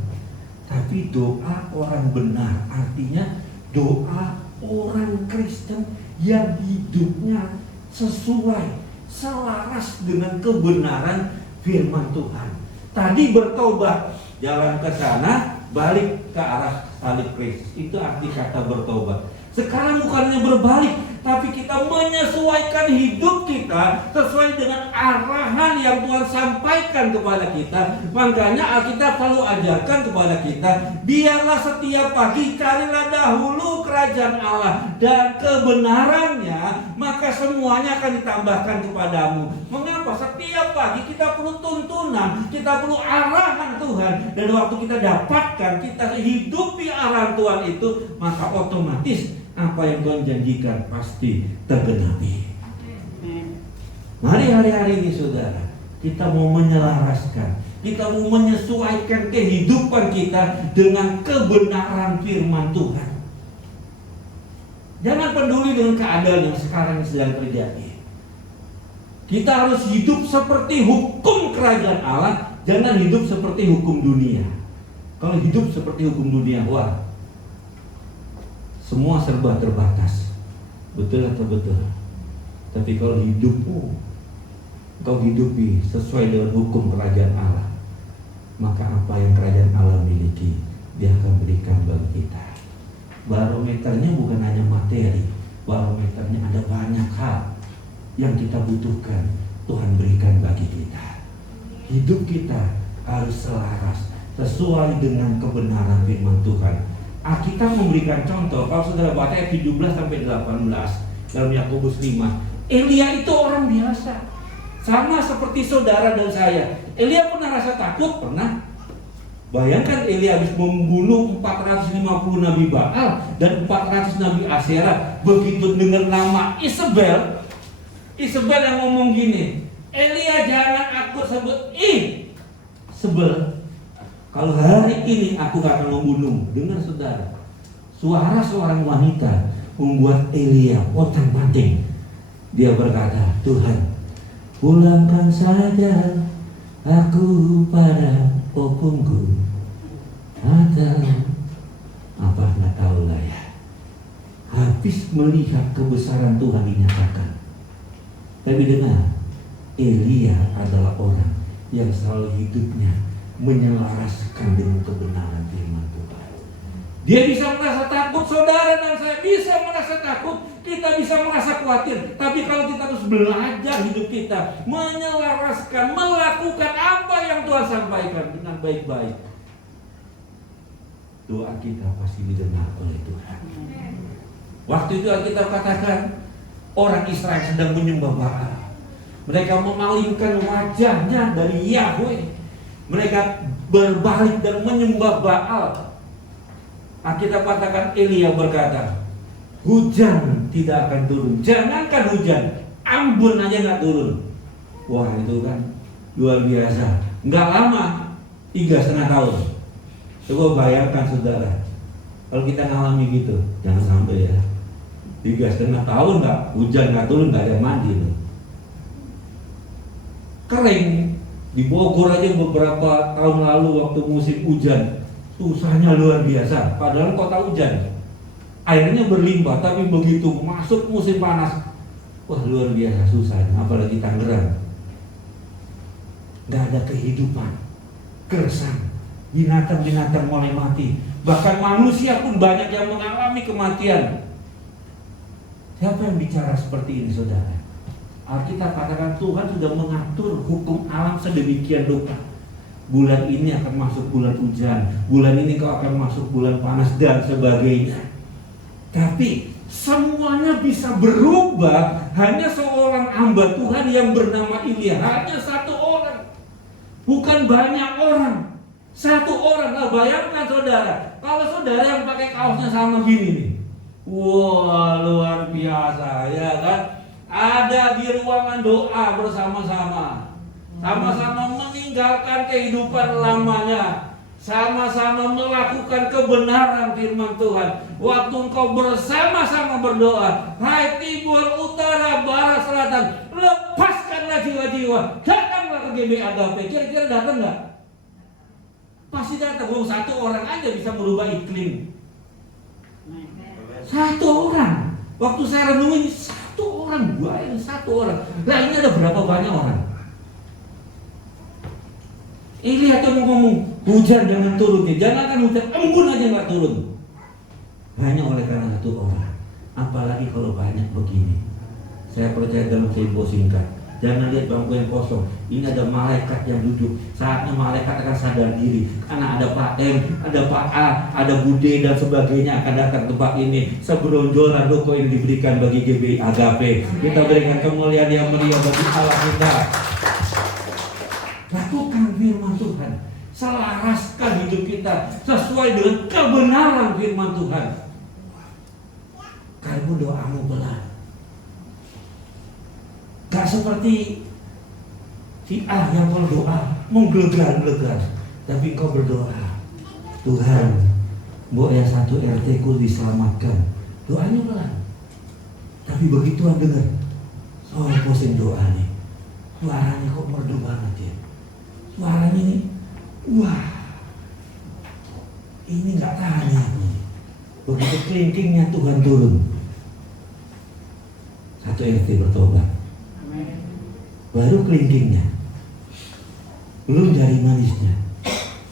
tapi doa orang benar. Artinya doa orang Kristen yang hidupnya sesuai, selaras dengan kebenaran firman Tuhan. Tadi bertobat, jalan ke sana, balik ke arah salib Kristus. Itu arti kata bertobat. Sekarang bukannya berbalik, tapi kita menyesuaikan hidup kita sesuai dengan arahan yang Tuhan sampaikan kepada kita. Makanya Alkitab selalu ajarkan kepada kita, biarlah setiap pagi carilah dahulu kerajaan Allah dan kebenarannya, maka semuanya akan ditambahkan kepadamu. Mengapa? Setiap pagi kita perlu tuntunan, kita perlu arahan Tuhan. Dan waktu kita dapatkan, kita hidupi arahan Tuhan itu, maka otomatis apa yang Tuhan janjikan pasti tergenapi. Mari hari-hari ini saudara, kita mau menyelaraskan, kita mau menyesuaikan kehidupan kita dengan kebenaran firman Tuhan. Jangan peduli dengan keadaan yang sekarang sedang terjadi. Kita harus hidup seperti hukum kerajaan Allah, jangan hidup seperti hukum dunia. Kalau hidup seperti hukum dunia, wah, semua serba terbatas. Betul atau betul? Tapi kalau hidupmu, kau hidupi sesuai dengan hukum kerajaan Allah, maka apa yang kerajaan Allah miliki, Dia akan berikan bagi kita. Barometernya bukan hanya materi, barometernya ada banyak hal yang kita butuhkan, Tuhan berikan bagi kita. Hidup kita harus selaras, sesuai dengan kebenaran firman Tuhan. Alkitab memberikan contoh, kalau saudara baca ayat 17 sampai 18 dalam Yakobus 5, Elia itu orang biasa, sama seperti saudara dan saya. Elia pernah rasa takut? Pernah. Bayangkan Elia habis membunuh 450 Nabi Baal dan 400 Nabi Asyera. Begitu dengar nama Isabel yang ngomong gini, Elia jangan aku sebut sebel. Kalau hari ini aku akan membunuh. Dengar saudara, suara seorang wanita membuat Elia pontang-panting. Dia berkata, Tuhan, pulangkan saja aku pada opungku. Atau apa nggak tahu lah ya. Habis melihat kebesaran Tuhan dinyatakan. Tapi dengar, Elia adalah orang yang selalu hidupnya menyelaraskan dengan kebenaran firman Tuhan. Dia bisa merasa takut, saudara dan saya bisa merasa takut, kita bisa merasa khawatir. Tapi kalau kita terus belajar hidup kita menyelaraskan, melakukan apa yang Tuhan sampaikan dengan baik-baik, doa kita pasti didengar oleh Tuhan. Waktu itu kita katakan orang Israel sedang menyembah Baal. Mereka memalingkan wajahnya dari Yahweh. Mereka berbalik dan menyembah Baal. Kita katakan Elia berkata, hujan tidak akan turun. Jangankan hujan, ambon aja nggak turun. Wah itu kan luar biasa. Nggak lama, 3,5 tahun. Coba bayangkan saudara, kalau kita ngalami gitu, jangan sampai ya. 3,5 tahun nggak hujan, nggak turun, nggak ada mandi loh. Kering. Di Bogor aja beberapa tahun lalu waktu musim hujan, susahnya luar biasa. Padahal kota hujan, airnya berlimpah, tapi begitu masuk musim panas, wah luar biasa susahnya. Apalagi Tangerang, nggak ada kehidupan, keresahan. Binatang-binatang mulai mati. Bahkan manusia pun banyak yang mengalami kematian. Siapa yang bicara seperti ini saudara? Alkitab katakan Tuhan sudah mengatur hukum alam sedemikian rupa. Bulan ini akan masuk bulan hujan, bulan ini kau akan masuk bulan panas dan sebagainya. Tapi semuanya bisa berubah hanya seorang hamba Tuhan yang bernama Elia. Hanya satu orang, bukan banyak orang. Satu orang. Nah bayangkan saudara, kalau saudara yang pakai kaosnya sama gini nih, wah luar biasa ya kan. Ada di ruangan doa bersama-sama, sama-sama meninggalkan kehidupan lamanya, sama-sama melakukan kebenaran firman Tuhan. Waktu engkau bersama-sama berdoa, hai timur, utara, barat, selatan, lepaskanlah jiwa-jiwa, datanglah ke GBI Agape. Kira-kira datang nggak? Pasti datang. Satu orang aja bisa merubah iklim. Satu orang. Waktu saya renungin, satu orang, bayangin satu orang. Nah ini ada berapa banyak orang? Elia tuh mau ngomong, hujan jangan turun, jangan kan hujan, embun aja nggak turun. Hanya oleh karena satu orang. Apalagi kalau banyak begini. Saya percaya dalam tempo singkat. Jangan lihat bangku yang kosong. Ini ada malaikat yang duduk. Saatnya malaikat akan sadar diri. Karena ada Pak M, ada Pak A, ada Bude dan sebagainya akan datang tempat ini. Seberonjolan doko yang diberikan bagi GBI Agape. Kita berikan kemuliaan yang meriah bagi Allah kita. Lakukan firman Tuhan. Selaraskan hidup kita sesuai dengan kebenaran firman Tuhan. Kalau doamu benar. Gak seperti si A yang berdoa menggelegar-gelegar, tapi kau berdoa, Tuhan, buat yang satu RT ku diselamatkan. Doanya pelan, tapi begitu Tuhan dengar, soal pusing doa nih, suaranya kok merdu banget ya, suaranya nih, wah, ini nggak tahan ya. Begitu kelingkingnya Tuhan turun, satu RT bertobat. Baru kelingkingnya, belum jari manisnya,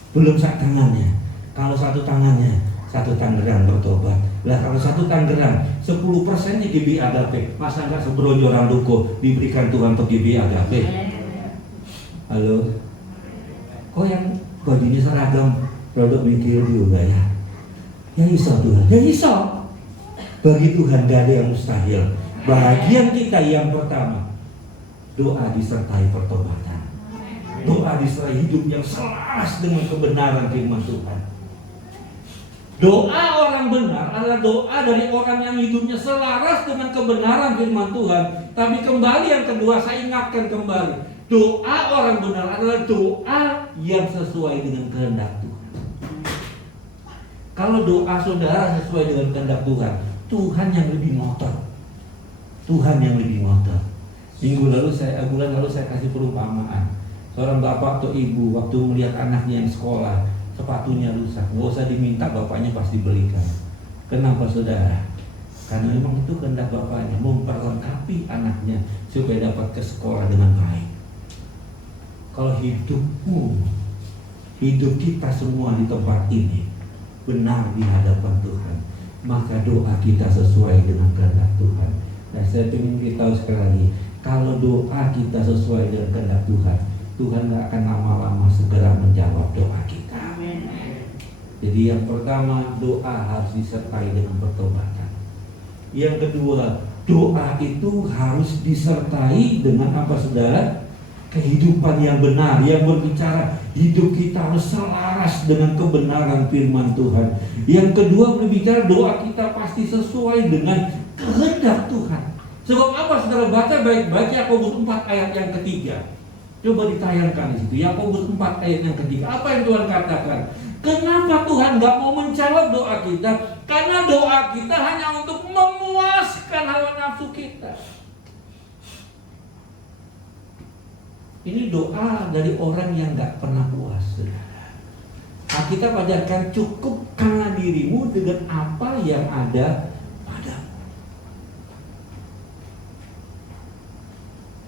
belum sak tangannya. Kalau satu tangannya, satu Tangerang bertobat. Lah kalau satu Tangerang, 10%-nya GBI Agape. Masa enggak seberonjolan ruko diberikan Tuhan untuk GBI Agape? Halo? Kok yang bajunya seragam produk mikir juga ya? Ya iso Tuhan, ya iso. Bagi Tuhan gak ada yang mustahil. Bagian kita yang pertama, doa disertai pertobatan. Doa disertai hidup yang selaras dengan kebenaran firman Tuhan. Doa orang benar adalah doa dari orang yang hidupnya selaras dengan kebenaran firman Tuhan. Tapi kembali yang kedua, saya ingatkan kembali, doa orang benar adalah doa yang sesuai dengan kehendak Tuhan. Kalau doa saudara sesuai dengan kehendak Tuhan, Tuhan yang lebih ngotot. Tuhan yang lebih ngotot. Bulan lalu saya kasih perumpamaan. Seorang bapak atau ibu waktu melihat anaknya yang sekolah, sepatunya rusak, nggak usah diminta, bapaknya pasti belikan. Kenapa saudara? Karena memang itu kehendak bapaknya, memperlengkapi anaknya supaya dapat ke sekolah dengan baik. Kalau hidup kita semua di tempat ini benar di hadapan Tuhan, maka doa kita sesuai dengan kehendak Tuhan. Dan saya ingin beritahu sekali lagi, kalau doa kita sesuai dengan kehendak Tuhan, Tuhan gak akan lama-lama segera menjawab doa kita. Amin. Jadi yang pertama, doa harus disertai dengan pertobatan. Yang kedua, doa itu harus disertai dengan apa saudara? Kehidupan yang benar, yang berbicara hidup kita harus selaras dengan kebenaran firman Tuhan. Yang kedua, berbicara doa kita pasti sesuai dengan kehendak Tuhan. Sebab apa saudara? Baca baik-baik Yakobus 4 ayat yang ketiga. Coba ditayangkan di situ, Yakobus 4 ayat yang ketiga. Apa yang Tuhan katakan? Kenapa Tuhan gak mau menjawab doa kita? Karena doa kita hanya untuk memuaskan hawa nafsu kita. Ini doa dari orang yang gak pernah puas, saudara. Alkitab ajarkan, cukupkanlah dirimu dengan apa yang ada padamu.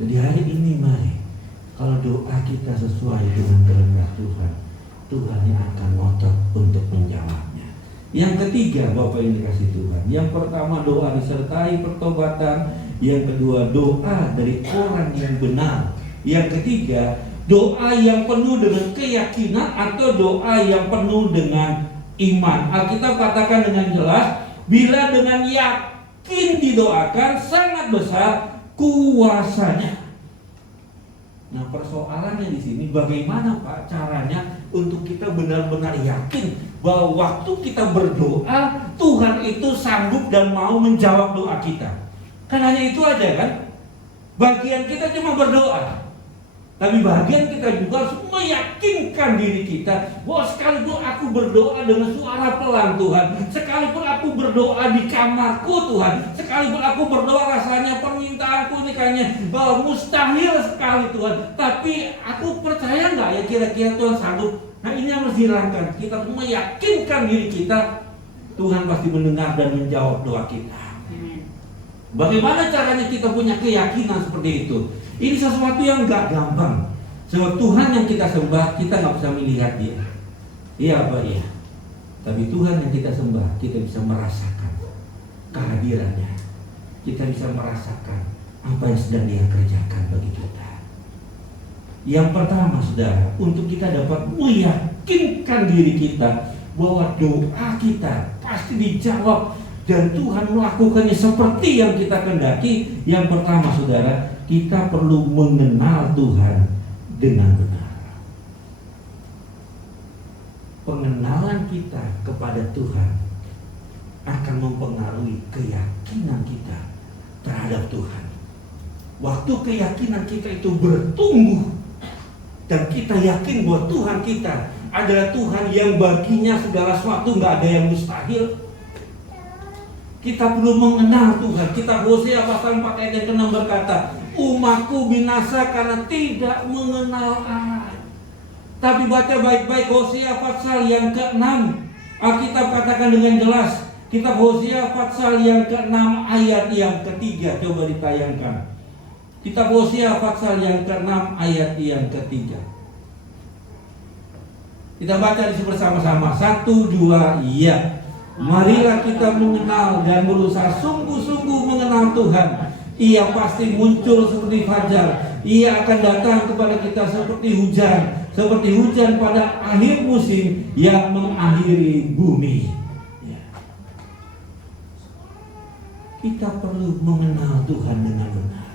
Jadi hari ini mari, kalau doa kita sesuai dengan kehendak Tuhan, Tuhan yang akan ngotot untuk menjawabnya. Yang ketiga, Bapak ini kasih Tuhan. Yang pertama, doa disertai pertobatan. Yang kedua, doa dari orang yang benar. Yang ketiga, doa yang penuh dengan keyakinan atau doa yang penuh dengan iman. Alkitab katakan dengan jelas, bila dengan yakin didoakan sangat besar kuasanya. Nah, persoalannya di sini bagaimana Pak caranya untuk kita benar-benar yakin bahwa waktu kita berdoa Tuhan itu sanggup dan mau menjawab doa kita. Kan hanya itu aja kan? Bagian kita cuma berdoa. Tapi bagian kita juga harus meyakinkan diri kita bahwa sekalipun aku berdoa dengan suara pelan Tuhan, sekalipun aku berdoa di kamarku Tuhan, sekalipun aku berdoa rasanya permintaanku ini kayaknya mustahil sekali Tuhan, tapi aku percaya nggak ya kira-kira Tuhan sanggup. Nah, ini harus dihilangkan. Kita harus meyakinkan diri kita, Tuhan pasti mendengar dan menjawab doa kita. Bagaimana caranya kita punya keyakinan seperti itu? Ini sesuatu yang gak gampang. Sebab Tuhan yang kita sembah, kita gak bisa melihat Dia. Iya apa iya? Tapi Tuhan yang kita sembah, kita bisa merasakan kehadirannya. Kita bisa merasakan apa yang sedang Dia kerjakan bagi kita. Yang pertama saudara, untuk kita dapat meyakinkan diri kita bahwa doa kita pasti dijawab dan Tuhan melakukannya seperti yang kita kehendaki. Yang pertama saudara, kita perlu mengenal Tuhan dengan benar. Pengenalan kita kepada Tuhan akan mempengaruhi keyakinan kita terhadap Tuhan. Waktu keyakinan kita itu bertumbuh dan kita yakin bahwa Tuhan kita adalah Tuhan yang baginya segala sesuatu, nggak ada yang mustahil. Kita perlu mengenal Tuhan. Kitab Hosea pasal 4 ayat yang ke-6 berkata, umatku binasa karena tidak mengenal Allah. Tapi baca baik-baik Hosea pasal yang ke-6. Alkitab katakan dengan jelas. Kitab Hosea pasal yang ke-6 ayat yang ketiga. Coba ditayangkan. Kitab Hosea pasal yang ke-6 ayat yang ketiga. Kita baca di bersama-sama. 1, 2, iya. Marilah kita mengenal dan berusaha sungguh-sungguh mengenal Tuhan. Ia pasti muncul seperti fajar. Ia akan datang kepada kita seperti hujan pada akhir musim yang mengakhiri bumi. Kita perlu mengenal Tuhan dengan benar.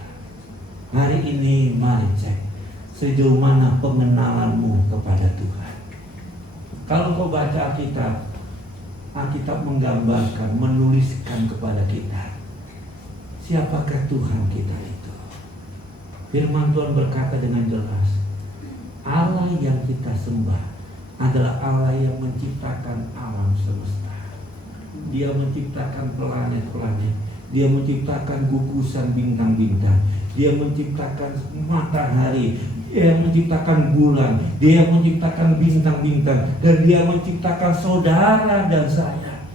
Hari ini mari cek, sejauh mana pengenalanmu kepada Tuhan. Kalau kau baca Alkitab, Alkitab menggambarkan, menuliskan kepada kita siapakah Tuhan kita itu. Firman Tuhan berkata dengan jelas, Allah yang kita sembah adalah Allah yang menciptakan alam semesta. Dia menciptakan planet-planet, Dia menciptakan gugusan bintang-bintang, Dia menciptakan matahari, Dia menciptakan bulan, Dia menciptakan bintang-bintang, dan Dia menciptakan saudara dan saya.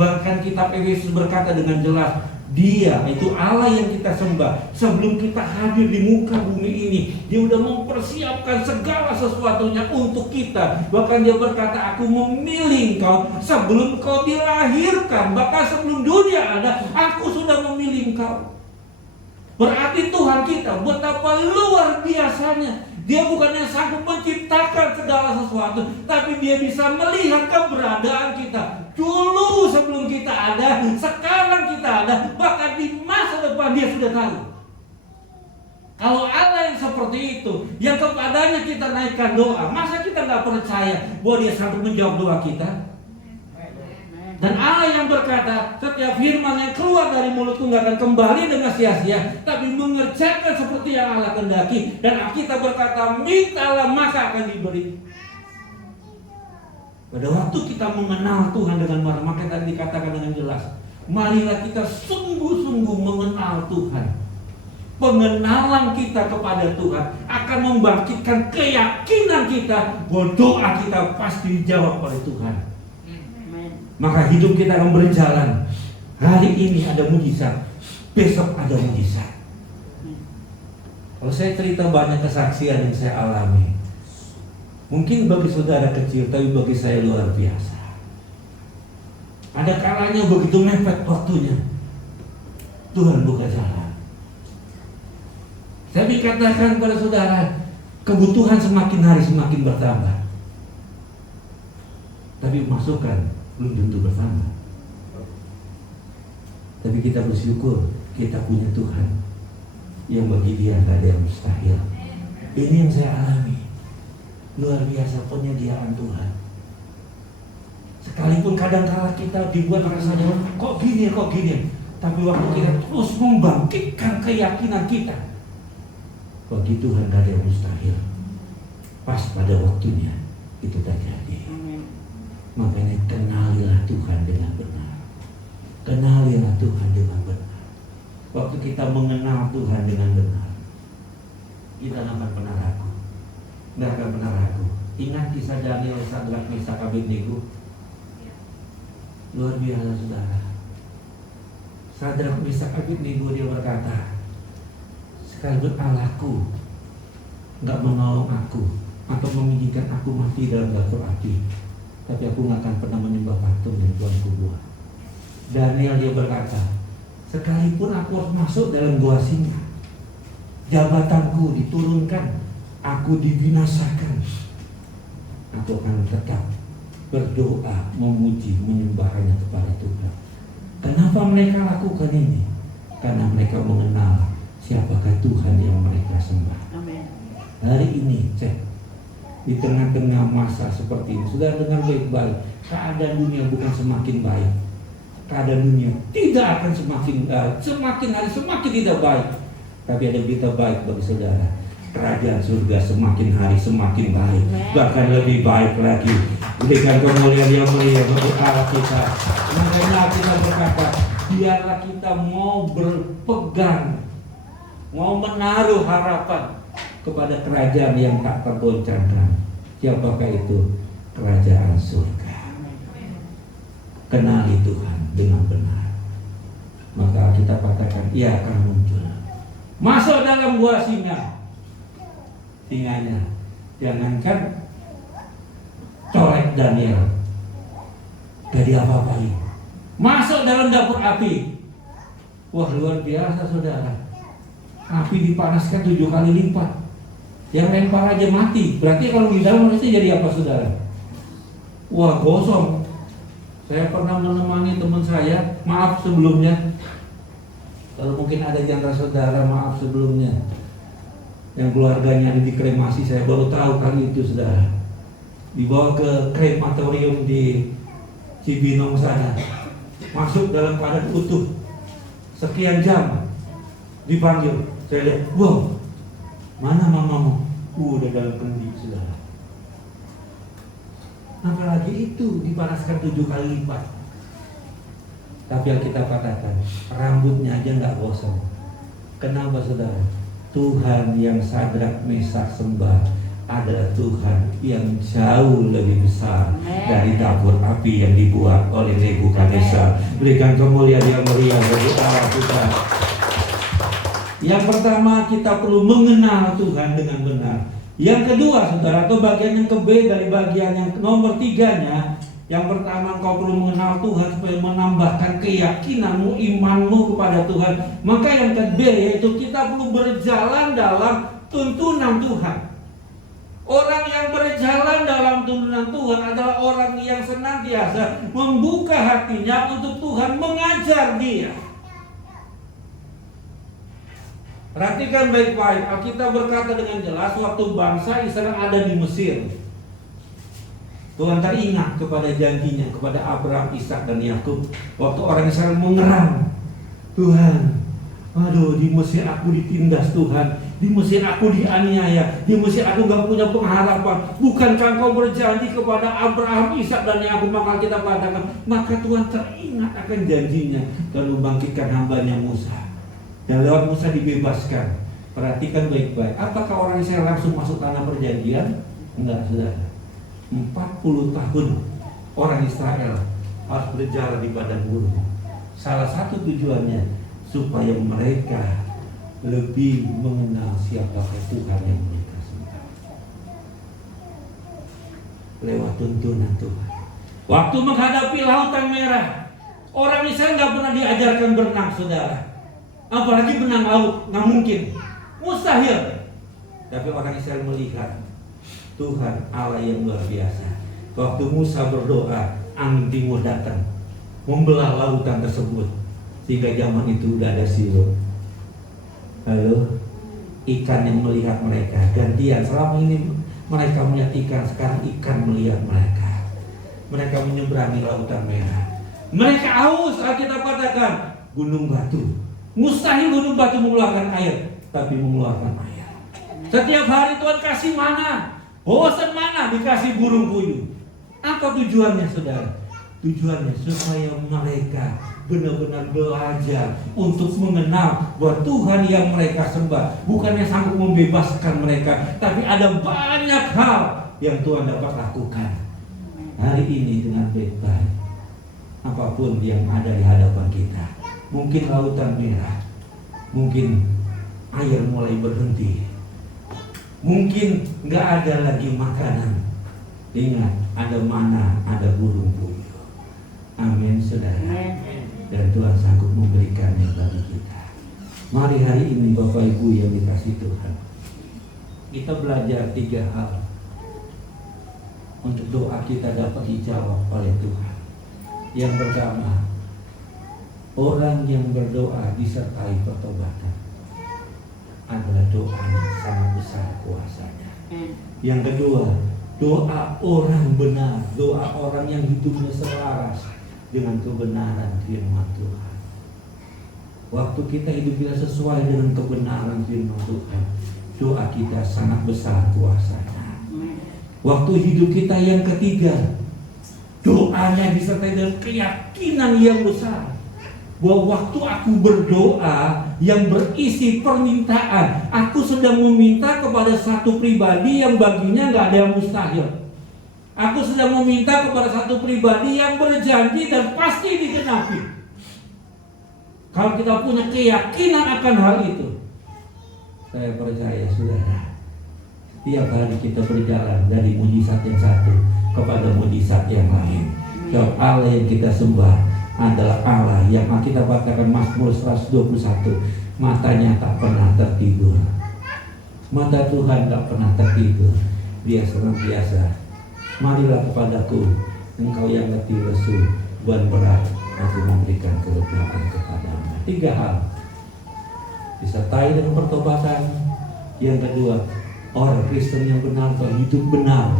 Bahkan kitab Efesus berkata dengan jelas, Dia itu Allah yang kita sembah. Sebelum kita hadir di muka bumi ini, Dia sudah mempersiapkan segala sesuatunya untuk kita. Bahkan Dia berkata, aku memilih engkau sebelum kau dilahirkan. Bahkan sebelum dunia ada, aku sudah memilih engkau. Berarti Tuhan kita betapa luar biasanya. Dia bukan yang sanggup menciptakan segala sesuatu, tapi Dia bisa melihat keberadaan kita dulu sebelum kita ada, sekarang kita ada, bahkan di masa depan Dia sudah tahu. Kalau Allah yang seperti itu, yang kepadanya kita naikkan doa, masa kita nggak percaya bahwa Dia sanggup menjawab doa kita? Dan Allah yang berkata, setiap firman yang keluar dari mulutku nggak akan kembali dengan sia-sia, tapi mengerjakan seperti yang Allah kehendaki. Dan kita berkata, mintalah maka akan diberi. Pada waktu kita mengenal Tuhan dengan benar, maka tadi dikatakan dengan jelas, marilah kita sungguh-sungguh mengenal Tuhan. Pengenalan kita kepada Tuhan akan membangkitkan keyakinan kita bahwa doa kita pasti dijawab oleh Tuhan. Maka hidup kita akan berjalan. Hari ini ada mujizat, besok ada mujizat. Kalau saya cerita banyak kesaksian yang saya alami, mungkin bagi saudara kecil, tapi bagi saya luar biasa. Ada kalanya begitu mepet waktunya, Tuhan buka jalan. Saya dikatakan pada saudara, kebutuhan semakin hari semakin bertambah, tapi masukan belum tentu bersama. Tapi kita bersyukur kita punya Tuhan yang bagi Dia tidak ada yang mustahil. Ini yang saya alami. Luar biasa penyediaan Tuhan. Sekalipun kadang-kala kita dibuat rasanya kok gini, tapi waktu kita terus membangkitkan keyakinan kita, bagi Tuhan tidak ada yang mustahil. Pas pada waktunya itu terjadi. Makanya kenalilah Tuhan dengan benar. Kenalilah Tuhan dengan benar. Waktu kita mengenal Tuhan dengan benar, kita tidak akan pernah ragu. Tidak akan pernah ragu. Ingat kisah Daniel, Sadrak, Meshach, Abednego. Luar biasa saudara. Sadrak, Meshach, Abednego, dia berkata, sekalipun Allahku tidak menolong aku atau mengizinkan aku mati dalam dapur api, tapi aku nggak akan pernah menyembah patung yang Tuhan ku buat. Daniel dia berkata, sekalipun aku harus masuk dalam gua singa, jabatanku diturunkan, aku dibinasakan, aku akan tetap berdoa, memuji, menyembah hanya kepada Tuhan. Kenapa mereka lakukan ini? Karena mereka mengenal siapakah Tuhan yang mereka sembah. Amin. Hari ini cek, di tengah-tengah masa seperti ini, sudah dengar baik-baik, keadaan dunia bukan semakin baik. Keadaan dunia tidak akan semakin hari semakin tidak baik. Tapi ada berita baik bagi saudara. Kerajaan surga semakin hari semakin baik, bahkan lebih baik lagi. Dengan kemuliaan yang mulia bagi Allah kita. Makanya kita berkata, biarlah kita mau berpegang, mau menaruh harapan kepada kerajaan yang tak tergoncangkan. Siapakah itu? Kerajaan surga. Kenali Tuhan dengan benar, maka kita katakan ia akan muncul. Masuk dalam gua singa. Singanya jangankan colek Daniel, jadi apa-apain. Masuk dalam dapur api. Wah, luar biasa saudara. Api dipanaskan 7 kali lipat. Yang lempar aja mati. Berarti kalau di dalam pasti jadi apa saudara? Wah, gosong. Saya pernah menemani teman saya, maaf sebelumnya. Kalau mungkin ada janda saudara, maaf sebelumnya. yang keluarganya ada di kremasi, saya baru tahu kali itu saudara. Dibawa ke krematorium di Cibinong sana, masuk dalam keadaan utuh, sekian jam dipanggil. Saya lihat, wow, mana mamamu? Udah dalam kendi saudara. Apalagi itu dipanaskan 7 kali lipat. Tapi yang kita katakan, rambutnya aja nggak gosong. Kenapa saudara? Tuhan yang Sadrak Mesak sembah adalah Tuhan yang jauh lebih besar dari dapur api yang dibuat oleh Nebukadnezar. Berikan kemuliaan yang meriah bagi Allah Tuhan. Yang pertama, kita perlu mengenal Tuhan dengan benar. Yang kedua saudara, atau bagian yang ke-B dari bagian yang nomor 3-nya, yang pertama, engkau perlu mengenal Tuhan supaya menambahkan keyakinanmu, imanmu kepada Tuhan. Maka yang ke-B yaitu kita perlu berjalan dalam tuntunan Tuhan. Orang yang berjalan dalam tuntunan Tuhan adalah orang yang senantiasa membuka hatinya untuk Tuhan mengajar dia. Perhatikan baik-baik, Alkitab berkata dengan jelas waktu bangsa Israel ada di Mesir, Tuhan teringat kepada janjinya kepada Abraham, Ishak dan Yakub. Waktu orang Israel mengerang, Tuhan, aduh di Mesir aku ditindas Tuhan, di Mesir aku dianiaya, di Mesir aku gak punya pengharapan. Bukankah Engkau berjanji kepada Abraham, Ishak dan Yakub? Maka kita katakan, maka Tuhan teringat akan janjinya dan membangkitkan hambanya Musa. Dan lewat Musa dibebaskan. Perhatikan baik-baik, apakah orang Israel langsung masuk tanah perjanjian? Enggak, saudara. 40 tahun orang Israel harus berjalan di padang gurun. Salah satu tujuannya supaya mereka lebih mengenal siapa Tuhan yang mereka sembah. Lewat tuntunan Tuhan. Waktu menghadapi lautan merah, orang Israel nggak pernah diajarkan berenang, saudara. Apalagi benang laut, nggak mungkin, mustahil. Tapi orang Israel melihat Tuhan Allah yang luar biasa. Waktu Musa berdoa, angin timur datang, membelah lautan tersebut. Sehingga zaman itu udah ada Silo. Lalu ikan yang melihat mereka gantian. Selama ini mereka melihat ikan, sekarang ikan melihat mereka. Mereka menyeberangi lautan merah. Mereka haus, Alkitab katakan, gunung batu. Mustahil gunung batu mengeluarkan air, tapi mengeluarkan air. Setiap hari Tuhan kasih mana, bosan mana dikasih burung puyuh. Apa tujuannya saudara? Tujuannya supaya mereka benar-benar belajar untuk mengenal bahwa Tuhan yang mereka sembah bukannya sanggup membebaskan mereka, tapi ada banyak hal yang Tuhan dapat lakukan hari ini dengan baik-baik. Apapun yang ada di hadapan kita, mungkin lautan merah, mungkin air mulai berhenti, mungkin nggak ada lagi makanan. Ingat, ada mana, ada burung puyuh. Amin, saudara. Dan Tuhan sanggup memberikannya bagi kita. Mari hari ini Bapak Ibu yang dikasih Tuhan, kita belajar 3 hal untuk doa kita dapat dijawab oleh Tuhan. Yang pertama, orang yang berdoa disertai pertobatan adalah doa yang sangat besar kuasanya. Yang kedua, doa orang benar, doa orang yang hidupnya selaras dengan kebenaran firman Tuhan. Waktu kita hidup tidak sesuai dengan kebenaran firman Tuhan, doa kita sangat besar kuasanya. Waktu hidup kita yang ketiga, doanya disertai dengan keyakinan yang besar bahwa waktu aku berdoa yang berisi permintaan, aku sedang meminta kepada satu pribadi yang baginya gak ada yang mustahil. Aku sedang meminta kepada satu pribadi yang berjanji dan pasti digenapi. Kalau kita punya keyakinan akan hal itu, saya percaya saudara, tiap hari kita berjalan dari mujizat yang satu kepada mujizat yang lain. Sebab Allah yang kita sembah adalah Allah yang kita katakan Mazmur 121, matanya tak pernah tertidur. Mata Tuhan tak pernah tertidur. Dia senantiasa, marilah kepadaku engkau yang letih lesu, beban berat, aku memberikan kelegaan kepadamu. 3 hal, disertai dengan pertobatan, Yang kedua, orang Kristen yang benar atau hidup benar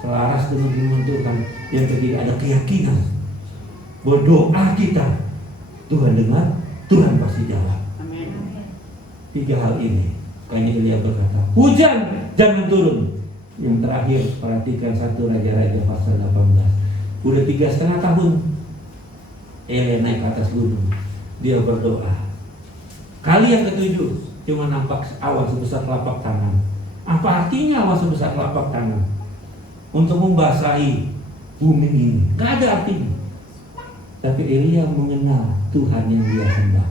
selaras dengan firman Tuhan. Yang ketiga, ada keyakinan berdoa kita, Tuhan dengar, Tuhan pasti jawab. Tiga hal ini. Makanya Elia berkata, hujan jangan turun. Yang terakhir, perhatikan 1 Raja-Raja pasal 18. Udah 3,5 tahun Elia naik ke atas gunung, dia berdoa. Kali yang ketujuh cuma nampak awan sebesar telapak tangan. Apa artinya awan sebesar telapak tangan? Untuk membasahi bumi ini. Gak ada artinya. Tapi Elia mengenal Tuhan yang dia sembah.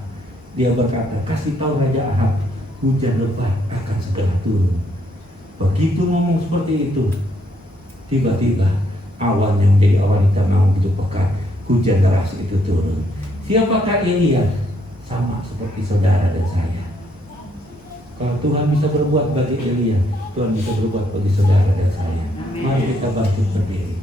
Dia berkata, kasih tahu Raja Ahab, hujan lebat akan segera turun. Begitu ngomong seperti itu, tiba-tiba awan yang menjadi awan hitam yang begitu pekat, hujan deras itu turun. Siapakah Elia? Sama seperti saudara dan saya. Kalau Tuhan bisa berbuat bagi Elia, Tuhan bisa berbuat bagi saudara dan saya. Mari kita bangkit berdiri.